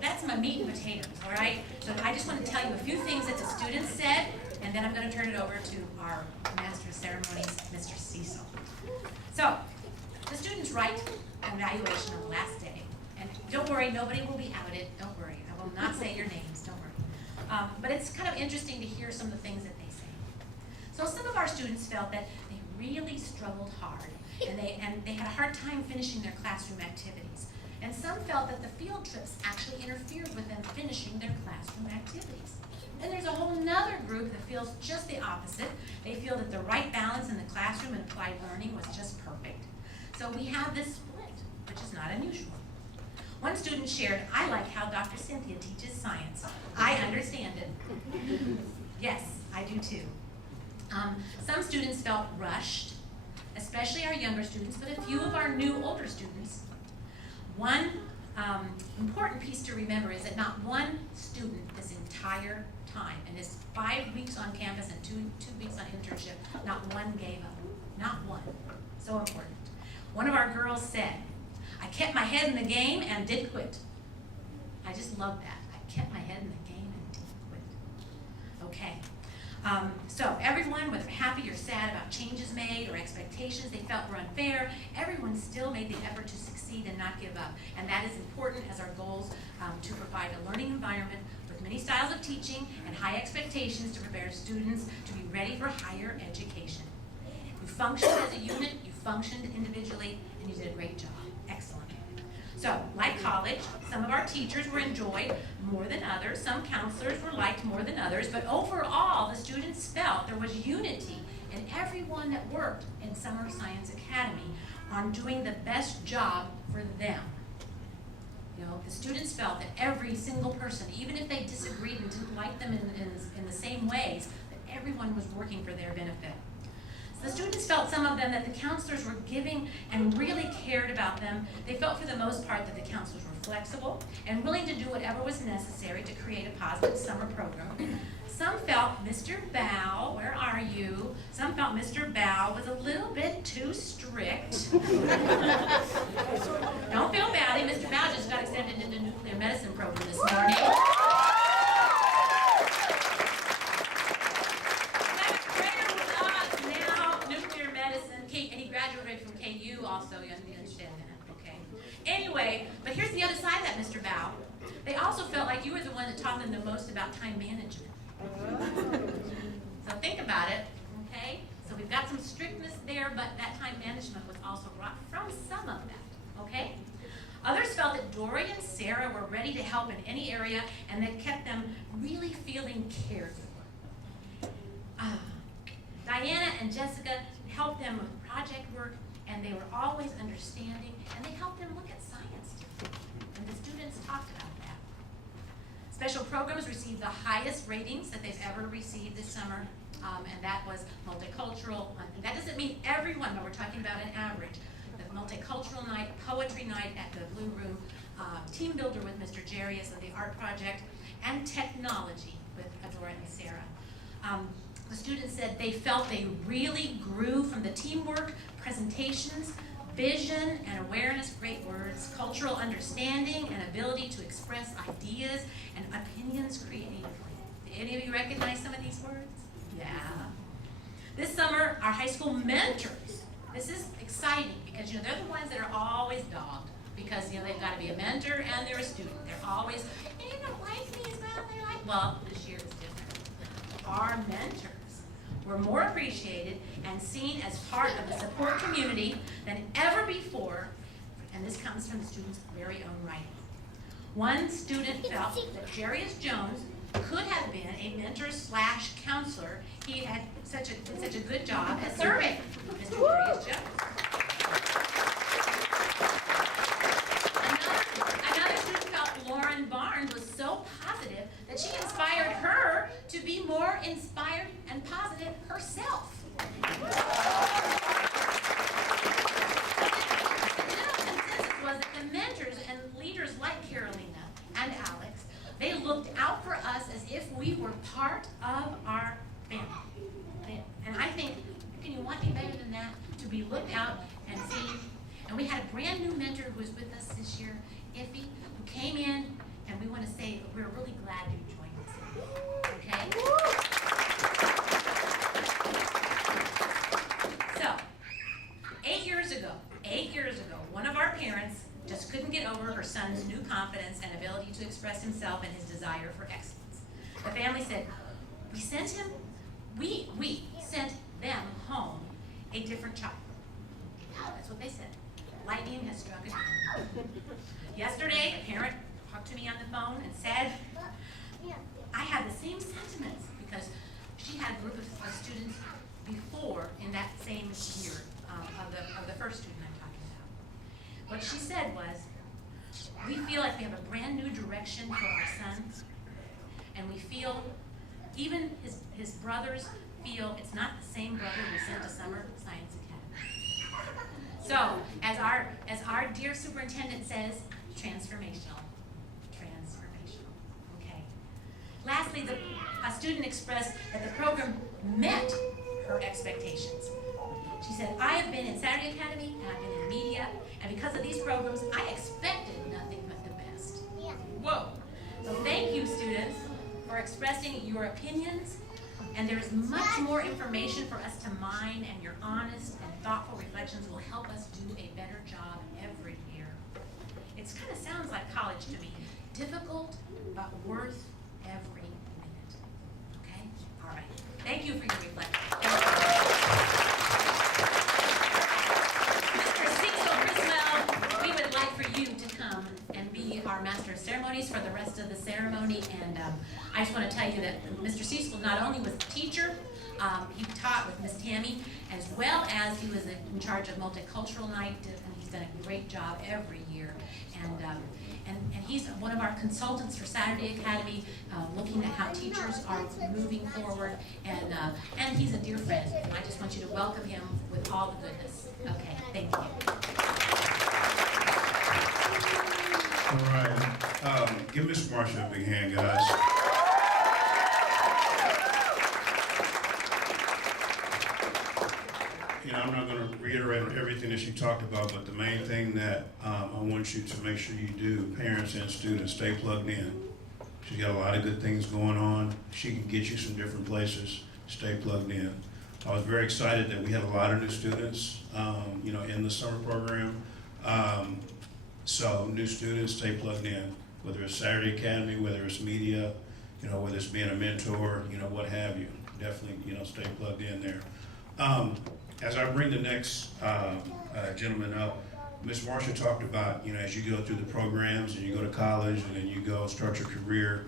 That's my meat and potatoes, all right? So I just want to tell you a few things that the students said, and then I'm going to turn it over to our Master of Ceremonies, Mr. Cecil. So, the students write an evaluation of the last day, and don't worry, nobody will be outed, don't worry. I will not say your names, don't worry. But it's kind of interesting to hear some of the things that they say. So some of our students felt that they really struggled hard, and they had a hard time finishing their classroom activities. And some felt that the field trips actually interfered with them finishing their classroom activities. And there's a whole nother group that feels just the opposite. They feel that the right balance in the classroom and applied learning was just perfect. So we have this split, which is not unusual. One student shared, "I like how Dr. Cynthia teaches science. I understand it." Yes, I do too. Some students felt rushed, especially our younger students, but a few of our new older students. One important piece to remember is that not one student this entire time, in his 5 weeks on campus and two weeks on internship, not one gave up. Not one. So important. One of our girls said, "I kept my head in the game and did quit." I just love that. I kept my head in the game and did quit. Okay. So everyone, whether happy or sad about changes made or expectations they felt were unfair, everyone still made the effort to succeed and not give up. And that is important as our goals to provide a learning environment with many styles of teaching and high expectations to prepare students to be ready for higher education. You functioned as a unit, you functioned individually, and you did a great job. Excellent. So, like college, some of our teachers were enjoyed more than others, some counselors were liked more than others, but overall, the students felt there was unity in everyone that worked in Summer Science Academy on doing the best job for them. You know, the students felt that every single person, even if they disagreed and didn't like them in the same ways, that everyone was working for their benefit. The students felt, some of them, that the counselors were giving and really cared about them. They felt for the most part that the counselors were flexible and willing to do whatever was necessary to create a positive summer program. Some felt Mr. Bow, where are you? Some felt Mr. Bow was a little bit too strict. Don't feel badly, Mr. Bow just got accepted into the nuclear medicine program this morning. Also, you understand that, okay? Anyway, but here's the other side of that, Mr. Bow. They also felt like you were the one that taught them the most about time management. So think about it, okay? So we've got some strictness there, but that time management was also brought from some of that, okay? Others felt that Dory and Sarah were ready to help in any area, and that kept them really feeling cared for. Diana and Jessica helped them with project work, and they were always understanding, and they helped them look at science too. And the students talked about that. Special programs received the highest ratings that they've ever received this summer, and that was multicultural. That doesn't mean everyone, but we're talking about an average. The multicultural night, poetry night at the Blue Room, team builder with Mr. Jarius of the Art Project, and technology with Adora and Sarah. The students said they felt they really grew from the teamwork, presentations, vision and awareness, great words, cultural understanding and ability to express ideas and opinions creatively. Did any of you recognize some of these words? Yeah. This summer, our high school mentors, this is exciting because they're the ones that are always dogged because they've got to be a mentor and they're a student. They're always, you don't like me as well, they like, well, this year is different. Our mentors were more appreciated and seen as part of the support community than ever before, and this comes from the student's very own writing. One student felt that Jarius Jones could have been a mentor/counselor. He had did such a good job at serving Mr. Jarius Jones. Another student felt Lauren Barnes was so positive that she inspired her to be more inspired and positive herself. The consensus was that the mentors and leaders like Carolina and Alex, they looked out for us as if we were part of our family. And I think, can you want me better than that? To be looked out and seen. And we had a brand new mentor who was with us this year, Iffy, who came in, and we want to say we're really glad you joined us. Okay? So, 8 years ago, one of our parents just couldn't get over her son's new confidence and ability to express himself and his desire for excellence. The family said, we sent them home a different child. That's what they said. Lightning has struck again. Yesterday, a parent talked to me on the phone and said, I had the same sentiments because she had a group of students before in that same year of the first student I'm talking about. What she said was, we feel like we have a brand new direction for our son, and we feel, even his brothers feel it's not the same brother we sent to Summer Science Academy. So, as our dear superintendent says, transformational. Okay. Lastly, a student expressed that the program met her expectations. She said, I have been in Saturday Academy and I've been in media, and because of these programs, I expected nothing but the best. Whoa. So thank you, students, for expressing your opinions, and there's much more information for us to mine, and your honest and thoughtful reflections will help us do a better job every year. It kind of sounds like college to me. Difficult, but worth every minute. Okay? All right. Thank you for your reflection. Mr. Cecil Criswell, we would like for you to come and be our Master of Ceremonies for the rest of the ceremony. And I just want to tell you that Mr. Cecil not only was a teacher, he taught with Miss Tammy, as well as he was in charge of Multicultural Night, and he's done a great job every year. And he's one of our consultants for Saturday Academy, looking at how teachers are moving forward, and he's a dear friend, and I just want you to welcome him with all the goodness. Okay, thank you. All right, give Miss Marsha a big hand, guys. I'm not going to reiterate everything that she talked about, but the main thing that I want you to make sure you do, parents and students, stay plugged in. She's got a lot of good things going on. She can get you some different places. Stay plugged in. I was very excited that we had a lot of new students, in the summer program. So new students, stay plugged in, whether it's Saturday Academy, whether it's media, whether it's being a mentor, what have you. Definitely, stay plugged in there. As I bring the next gentleman up, Ms. Marsha talked about, as you go through the programs and you go to college and then you go start your career,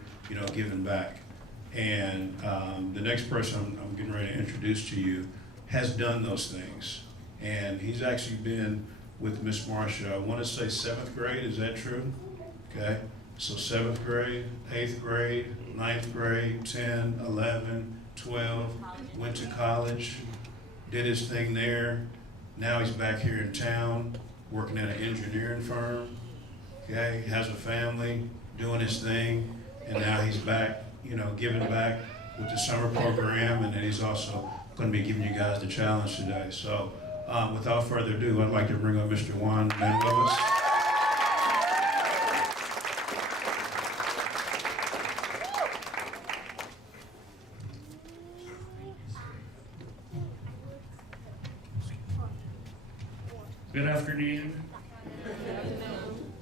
giving back. And the next person I'm getting ready to introduce to you has done those things. And he's actually been with Ms. Marsha, I want to say 7th grade, is that true? Okay, So 7th grade, 8th grade, 9th grade, 10, 11, 12, went to college, did his thing there. Now he's back here in town, working at an engineering firm. Okay, he has a family, doing his thing, and now he's back, you know, giving back with the summer program, and then he's also going to be giving you guys the challenge today. So without further ado, I'd like to bring up Mr. Juan Manuelos. Good afternoon.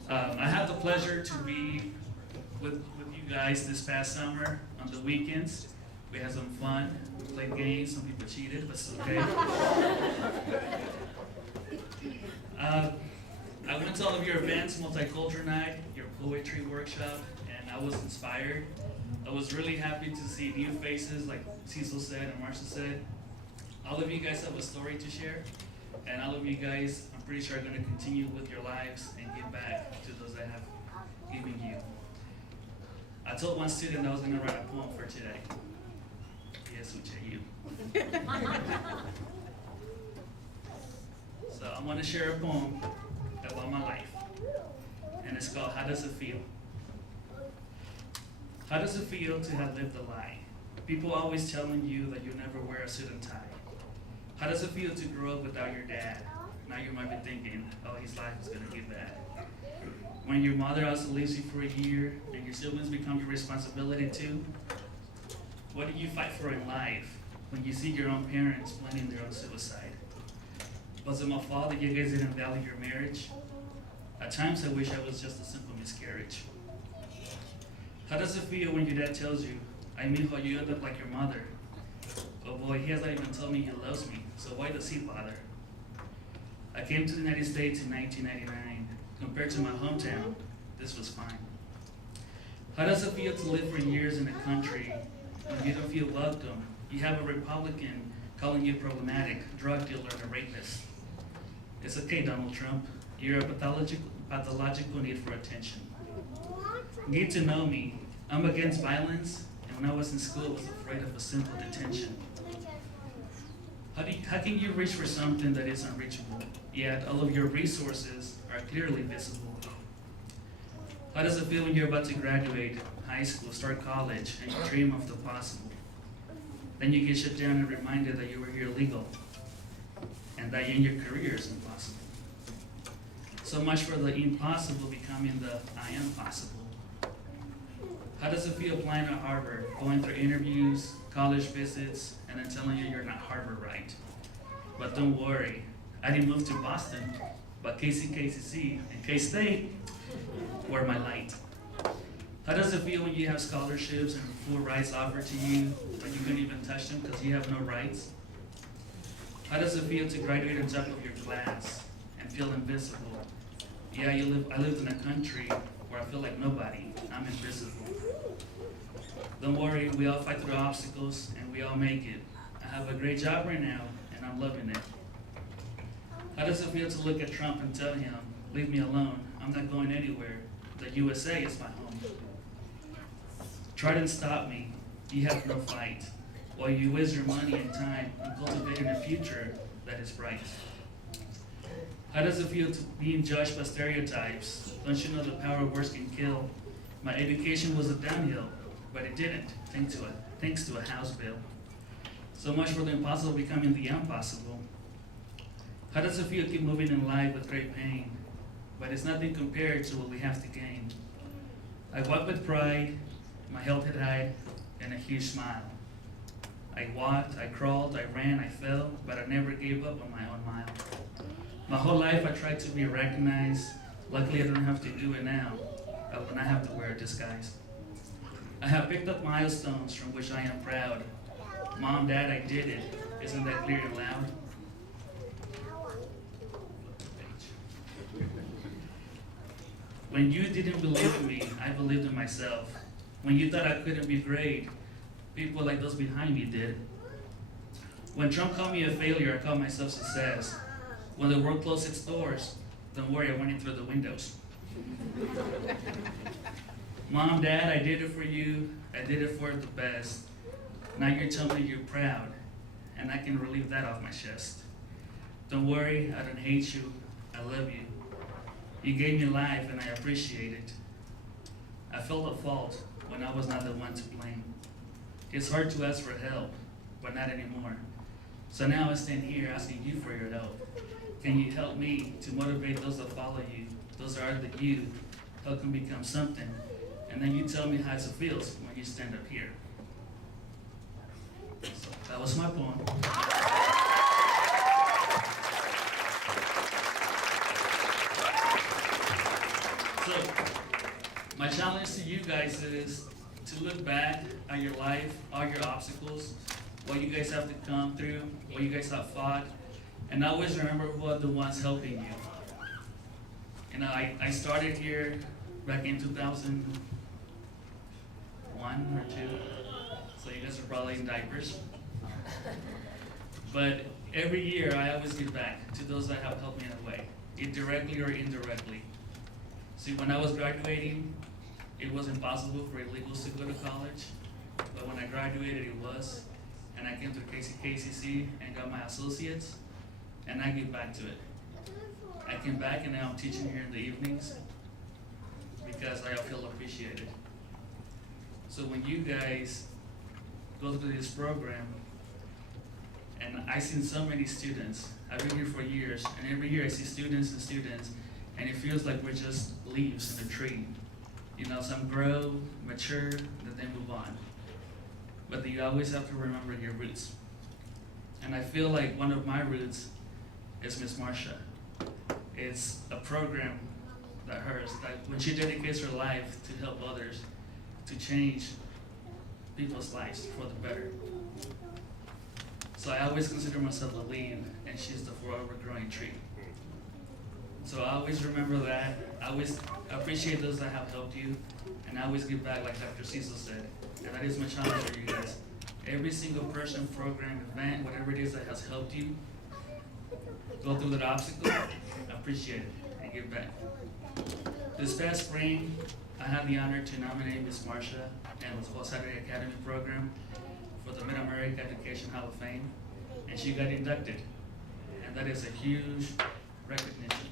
I had the pleasure to be with you guys this past summer on the weekends. We had some fun. We played games. Some people cheated, but it's okay. I went to all of your events, Multicultural Night, your poetry workshop, and I was inspired. I was really happy to see new faces, like Cecil said and Marsha said. All of you guys have a story to share, and all of you guys, I'm pretty sure, are going to continue with your lives and give back to those that have given you. I told one student I was going to write a poem for today. Yes, you. So I want to share a poem about my life, and it's called How Does It Feel? How does it feel to have lived a lie? People always telling you that you'll never wear a suit and tie. How does it feel to grow up without your dad? Now you might be thinking, oh, his life is gonna get bad. When your mother also leaves you for a year and your siblings become your responsibility too, what do you fight for in life when you see your own parents planning their own suicide? Was it my fault that you guys didn't value your marriage? At times I wish I was just a simple miscarriage. How does it feel when your dad tells you, I mean how you end up like your mother? Oh boy, he has not even told me he loves me, so why does he bother? I came to the United States in 1999. Compared to my hometown, this was fine. How does it feel to live for years in a country when you don't feel welcome? You have a Republican calling you problematic, drug dealer, and a rapist. It's okay, Donald Trump. You're a pathological need for attention. Need to know me. I'm against violence, and when I was in school, I was afraid of a simple detention. How can you reach for something that is unreachable, yet all of your resources are clearly visible? How does it feel when you're about to graduate high school, start college, and you dream of the possible? Then you get shut down and reminded that you were here legal, and that in your career is impossible. So much for the impossible becoming the I am possible. How does it feel applying to Harvard, going through interviews, college visits, and then telling you you're not Harvard right? But don't worry, I didn't move to Boston, but KCKCC and K-State were my light. How does it feel when you have scholarships and full rights offered to you, but you couldn't even touch them because you have no rights? How does it feel to graduate on top of your class and feel invisible? Yeah, I lived in a country where I feel like nobody. I'm invisible. Don't worry, we all fight through obstacles and we all make it. I have a great job right now and I'm loving it. How does it feel to look at Trump and tell him, leave me alone, I'm not going anywhere. The USA is my home. Try to stop me, you have no fight, while you waste your money and time on cultivating a future that is bright. How does it feel to being judged by stereotypes? Don't you know the power of words can kill? My education was a downhill, but it didn't, thanks to a House bill. So much for the impossible becoming the impossible. How does it feel to keep moving in life with great pain? But it's nothing compared to what we have to gain. I walked with pride, my health had high, and a huge smile. I walked, I crawled, I ran, I fell, but I never gave up on my own mile. My whole life I tried to be recognized. Luckily I don't have to do it now. I will not have to wear a disguise. I have picked up milestones from which I am proud. Mom, Dad, I did it. Isn't that clear and loud? When you didn't believe in me, I believed in myself. When you thought I couldn't be great, people like those behind me did. When Trump called me a failure, I called myself success. When the world closed its doors, don't worry, I went in through the windows. Mom, Dad, I did it for you. I did it for the best. Now you're telling me you're proud, and I can relieve that off my chest. Don't worry, I don't hate you. I love you. You gave me life, and I appreciate it. I felt a fault when I was not the one to blame. It's hard to ask for help, but not anymore. So now I stand here asking you for your help. Can you help me to motivate those that follow you? Those that are the you, help them become something. And then you tell me how it feels when you stand up here. So that was my poem. So my challenge to you guys is to look back at your life, all your obstacles, what you guys have to come through, what you guys have fought, and always remember who are the ones helping you. You know, I started here back in 2001 or 2, so you guys are probably in diapers. But every year I always give back to those that have helped me in a way, indirectly or indirectly. See, when I was graduating, it was impossible for illegals to go to college, but when I graduated, it was. And I came to KCC and got my associates, and I give back to it. I came back and now I'm teaching here in the evenings because I feel appreciated. So when you guys go through this program, and I've seen so many students, I've been here for years, and every year I see students and students, and it feels like we're just leaves in a tree. You know, some grow, mature, then they move on. But you always have to remember your roots. And I feel like one of my roots is Miss Marsha. It's a program that when she dedicates her life to help others, to change people's lives for the better. So I always consider myself a leaf, and she's the forever growing tree. So I always remember that. I always appreciate those that have helped you, and I always give back like Dr. Cecil said. And that is my challenge for you guys. Every single person, program, event, whatever it is that has helped you go through that obstacle, appreciate it and give back. This past spring, I had the honor to nominate Ms. Marsha and the whole Saturday Academy program for the Mid-America Education Hall of Fame, and she got inducted. And that is a huge recognition.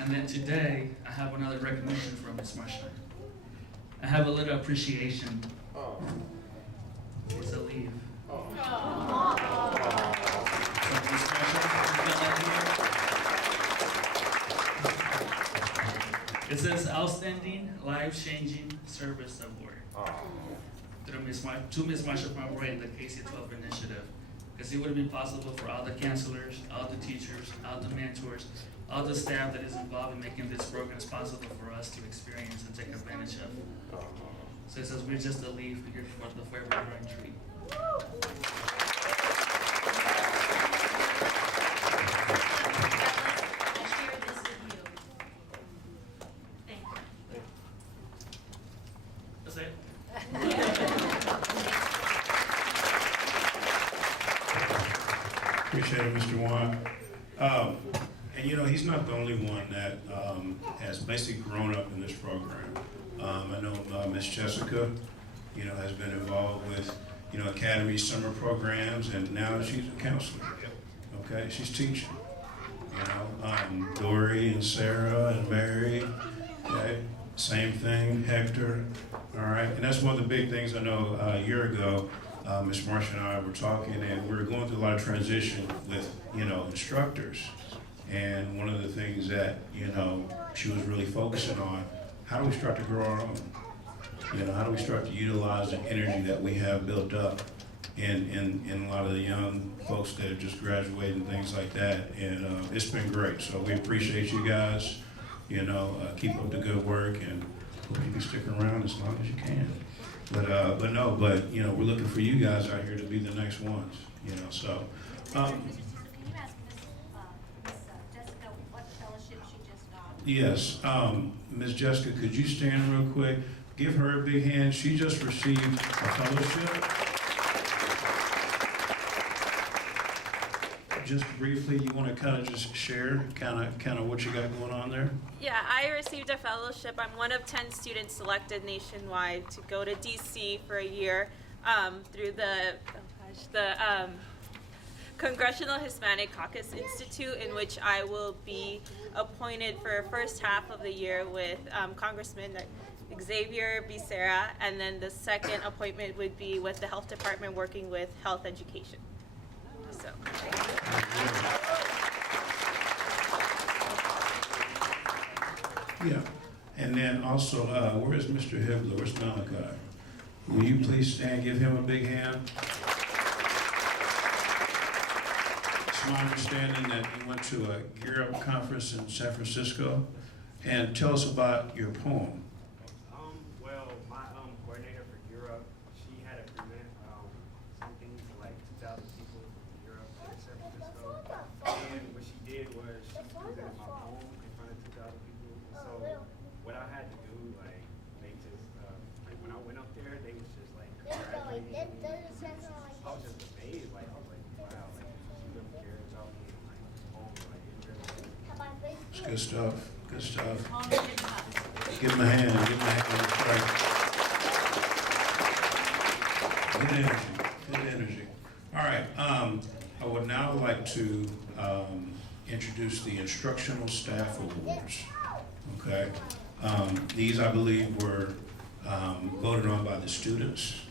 And then today, I have another recognition from Ms. Marsha. I have a little appreciation. It's a leave. So Ms. Marsha, it says Outstanding Life-Changing Service Award. To Ms. Marsha Pomeroy and the KC-12 initiative. Because it would have been possible for all the counselors, all the teachers, all the mentors, all the staff that is involved in making this program possible for us to experience and take advantage of. So it says we're just a leaf here for the forever growing tree. I share this with you. Thank you. That's it. Appreciate it, Mr. Juan. And you know, he's not the only one that has basically grown up in this program. I know Miss Jessica, you know, has been involved with, you know, Academy summer programs, and now she's a counselor. Okay, she's teaching. You know, Dory and Sarah and Mary, okay, same thing, Hector, all right? And that's one of the big things I know a year ago, Ms. Marsha and I were talking, and we were going through a lot of transition with, you know, instructors. And one of the things that, you know, she was really focusing on, how do we start to grow our own? You know, how do we start to utilize the energy that we have built up in a lot of the young folks that have just graduated and things like that. And it's been great. So we appreciate you guys. You know, keep up the good work, and hope you can stick around as long as you can. But you know, we're looking for you guys out here to be the next ones. You know, so. Yes, Ms. Jessica, could you stand real quick? Give her a big hand. She just received a fellowship. just briefly, you want to kind of just share kind of what you got going on there? Yeah, I received a fellowship. I'm one of 10 students selected nationwide to go to DC for a year through the Congressional Hispanic Caucus Institute, in which I will be appointed for first half of the year with Congressman Xavier Becerra, and then the second appointment would be with the health department working with health education. So. Yeah, and then also, where is Mr. Hibbler? Where's Malachi? Will you please stand, give him a big hand? It's my understanding that you went to a Gear Up conference in San Francisco, and tell us about your poem. Well, my coordinator for Gear Up, she had a present something to like 2,000 people from Gear Up in San Francisco, and what she did was she presented my poem in front of 2,000 people. And so what I had to do, like, they just like when I went up there, they was just like congratulating me. I was just amazed, like I was like, wow, like she really cares about me, and like this poem, like it really. It's good stuff, good stuff. Give him a hand, give him a hand. That's right. Good energy, good energy. All right, I would now like to introduce the Instructional Staff Awards, okay? These, I believe, were voted on by the students,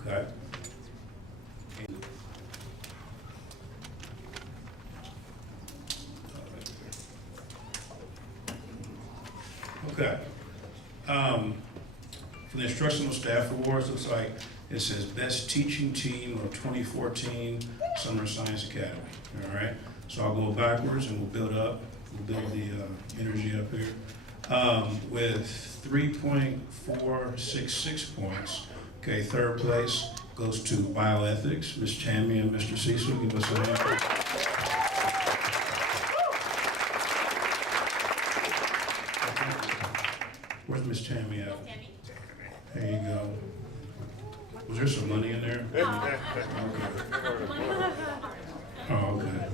okay? Okay. For the Instructional Staff Awards, looks like it says Best Teaching Team of 2014 Summer Science Academy. All right. So I'll go backwards and we'll build up. We'll build the energy up here. With 3.466 points. Okay, third place goes to Bioethics. Ms. Tammy and Mr. Cecil, give us a hand. Where's Miss Tammy at? There you go. Was there some money in there? Okay. Oh, okay.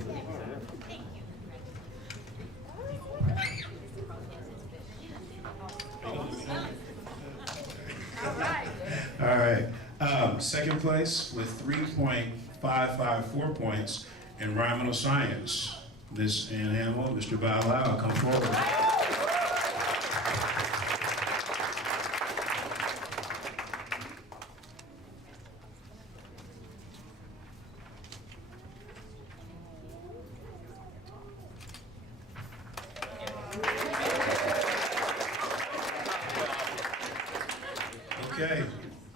All right. Second place with 3.554 points, Environmental Science. Ms. Ann Hamill, Mr. Bailau, come forward. Okay,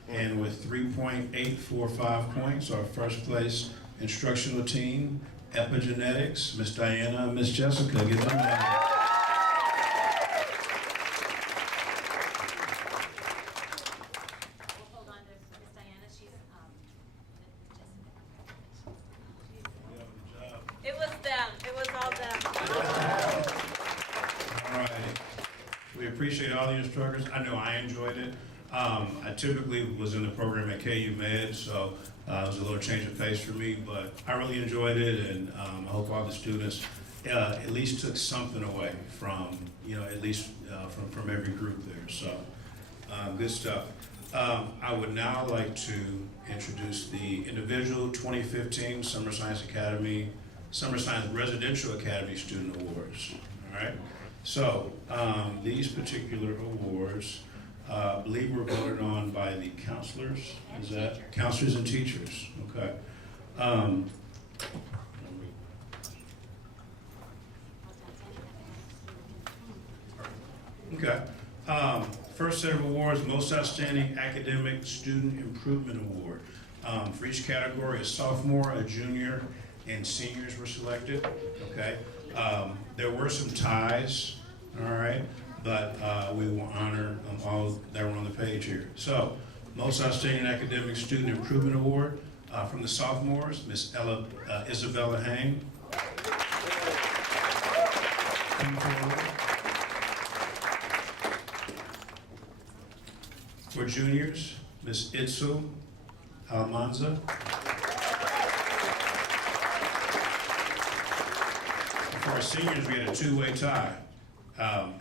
and with 3.845 points, our first place instructional team, Epigenetics, Miss Diana and Miss Jessica, give them that. Hold on to Miss Diana, she's It was them. It was all them. All right. We appreciate all the instructors. I know I enjoyed it. I typically was in the program at KU Med, so it was a little change of pace for me, but I really enjoyed it, and I hope all the students at least took something away from, at least from every group there. So good stuff. I would now like to introduce the individual 2015 Summer Science Residential Academy Student Awards. All right. So these particular awards, I believe were voted on by the counselors. Is that counselors and teachers? Okay. Okay. First set of awards, Most Outstanding Academic Student Improvement Award. For each category, a sophomore, a junior, and seniors were selected. Okay. There were some ties. All right. But we will honor all that were on the page here. So, Most Outstanding Academic Student Improvement Award from the sophomores, Miss Isabella Hang. For juniors, Miss Itzel Almanza. For our seniors, we had a two-way tie.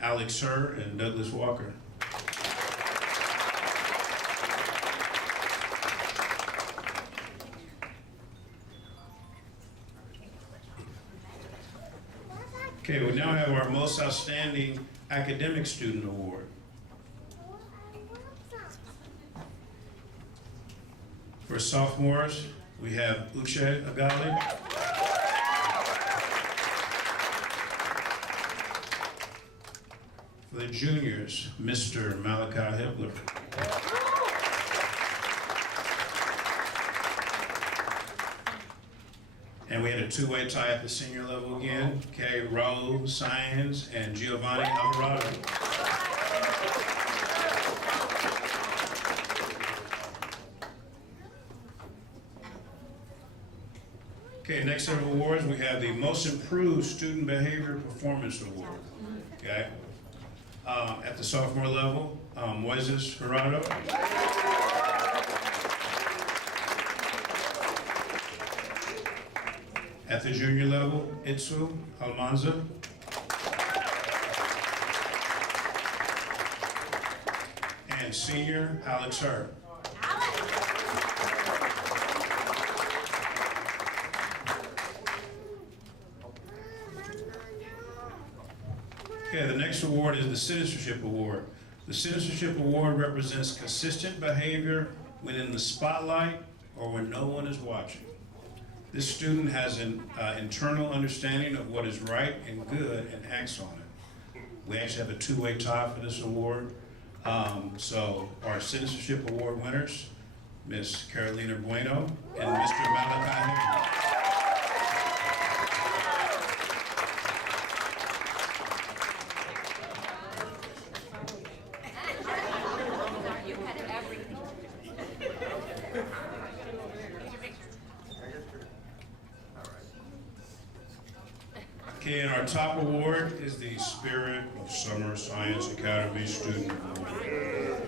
Alex Herr and Douglas Walker. Okay, we now have our Most Outstanding Academic Student Award. For sophomores, we have Uche Agali. For the juniors, Mr. Malachi Hibbler. And we had a two-way tie at the senior level again. Kay Rose Science and Giovanni Alvarado. Okay, next set of awards, we have the Most Improved Student Behavior Performance Award. Okay. At the sophomore level, Moises Gerardo. At the junior level, Itsu Almanza. And senior, Alex Herr. Okay, the next award is the Citizenship Award. The Citizenship Award represents consistent behavior when in the spotlight or when no one is watching. This student has an internal understanding of what is right and good and acts on it. We actually have a two-way tie for this award. So our Citizenship Award winners, Miss Carolina Bueno and Mr. Malachi Hibbler. Okay, and our top award is the Spirit of Summer Science Academy Student Award.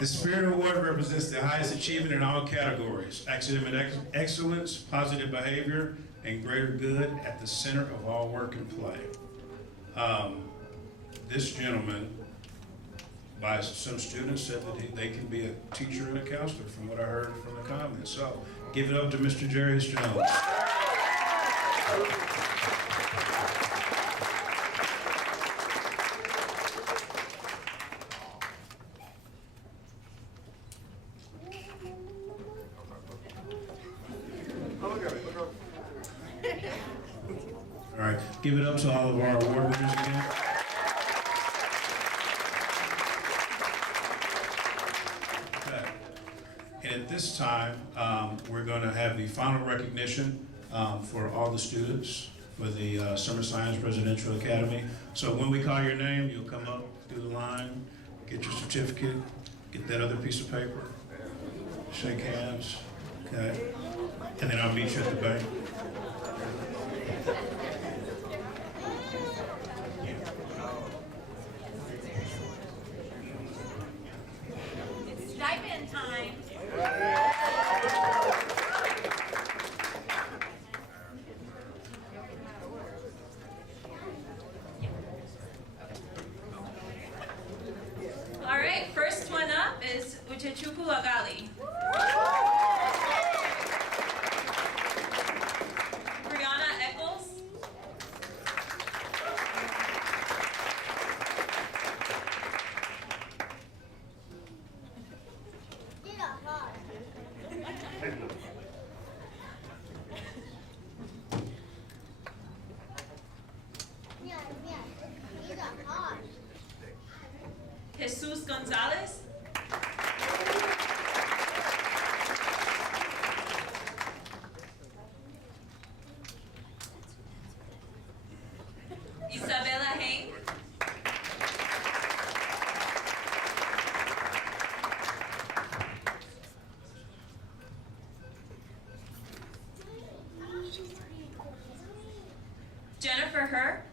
The Spirit Award represents the highest achievement in all categories: academic excellence, positive behavior, and greater good at the center of all work and play. This gentleman, by some students, said that they can be a teacher and a counselor, from what I heard from the comments. So, give it up to Mr. Jarius Jones. All right, give it up to all of our award winners again. Okay. And at this time, we're going to have the final recognition for all the students for the Summer Science Residential Academy. So when we call your name, you'll come up through the line, get your certificate, get that other piece of paper, shake hands, okay? And then I'll meet you at the bank. It's stipend time. All right, first one up is Uchechukwu Agali. Brianna Eccles. Jesus Gonzalez. Isabella Heng. Jennifer Herr.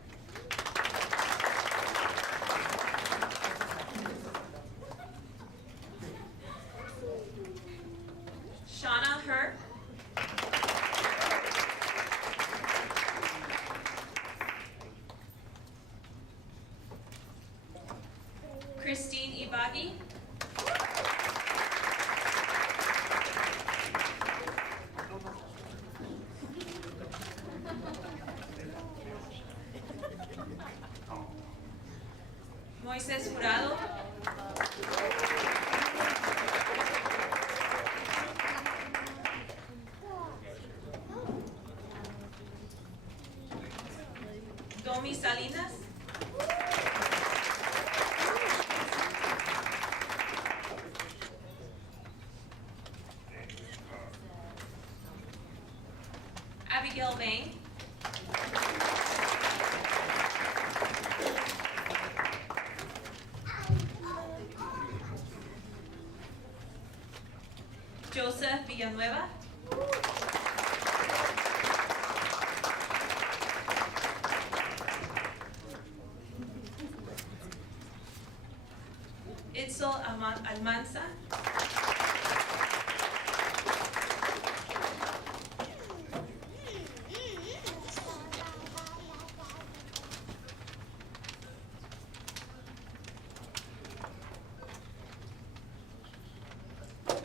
Shauna Herr. Moisés Jurado. Domi Salinas. Abigail Bain. Joseph Villanueva. Itzel Almanza.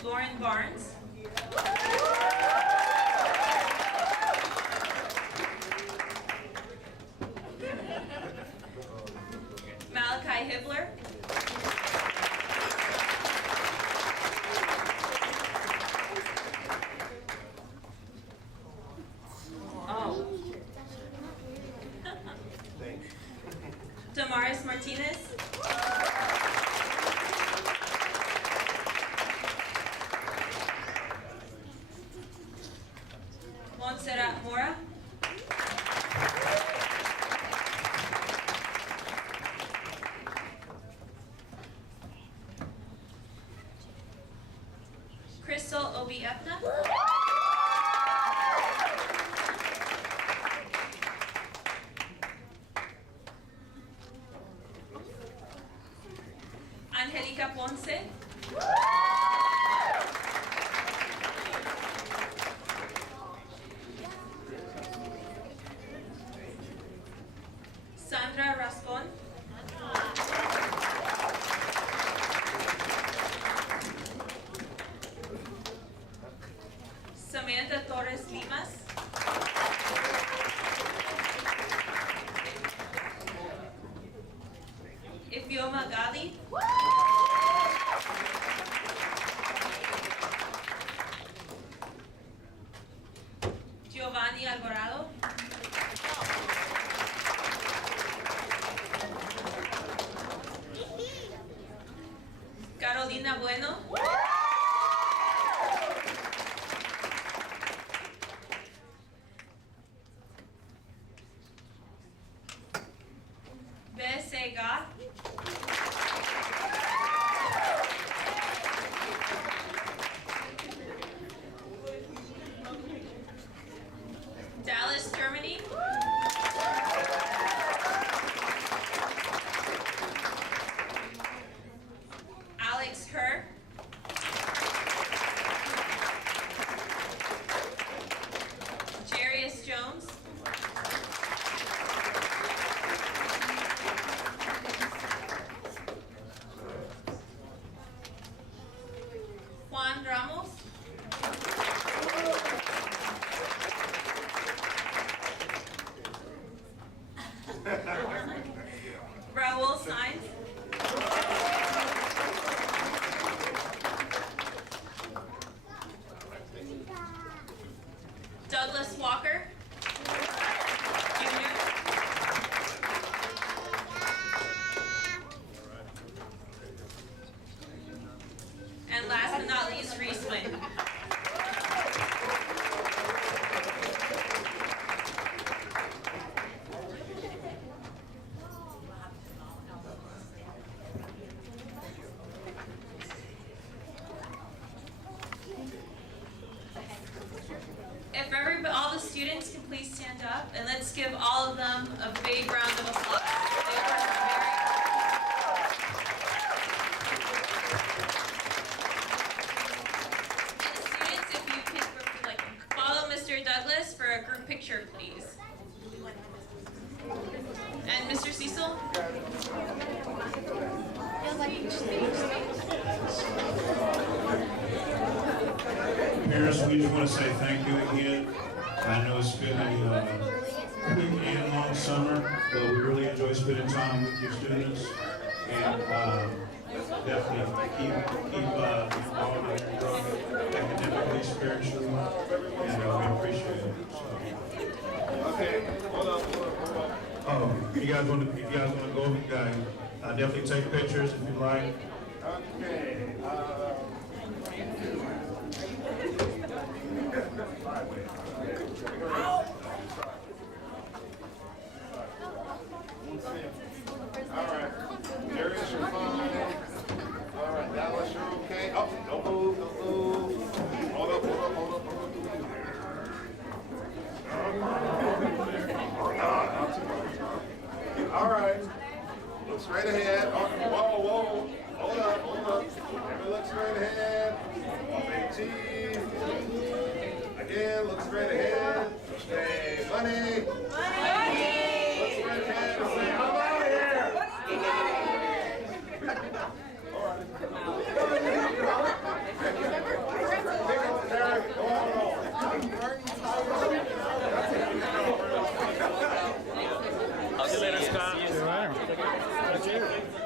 Lauren Barnes. Malachi Hibler. Oh. Damaris Martinez. Montserrat Mora. Crystal Obi-Epna. Angelica Ponce. Sandra Rascon. Samantha Torres Limas. Ifioma Gali. Giovanni Alvarado. Carolina Bueno. B.C. Gott. Dallas, Germany. Alex Kerr. Jarius Jones. Juan Ramos. Raul Sainz. Douglas Walker. Jr. And last but not least, Reese Wynn. If all the students can please stand up, and let's give all of them a big round of applause. They worked very And students, if you can follow Mr. Douglas for a group picture, please. And Mr. Cecil? Parents, we just want to say thank you again. I know it's been a quick and long summer, but we really enjoy spending time with your students. and definitely keep involved in growing academically, spiritually, and we appreciate it. So. Okay, hold up. Oh, if you guys want to go, you guys definitely take pictures if you like. Okay. All right. Darius, you're fine. All right, Dallas, you're okay. Oh, don't move, don't move. Hold up. All right. Look straight ahead. Whoa. Hold up. Everybody look straight ahead. Big cheese. Again, look straight ahead. Say money. Look straight ahead and say, I'm out of here. I'll see you later, Scott. See you later.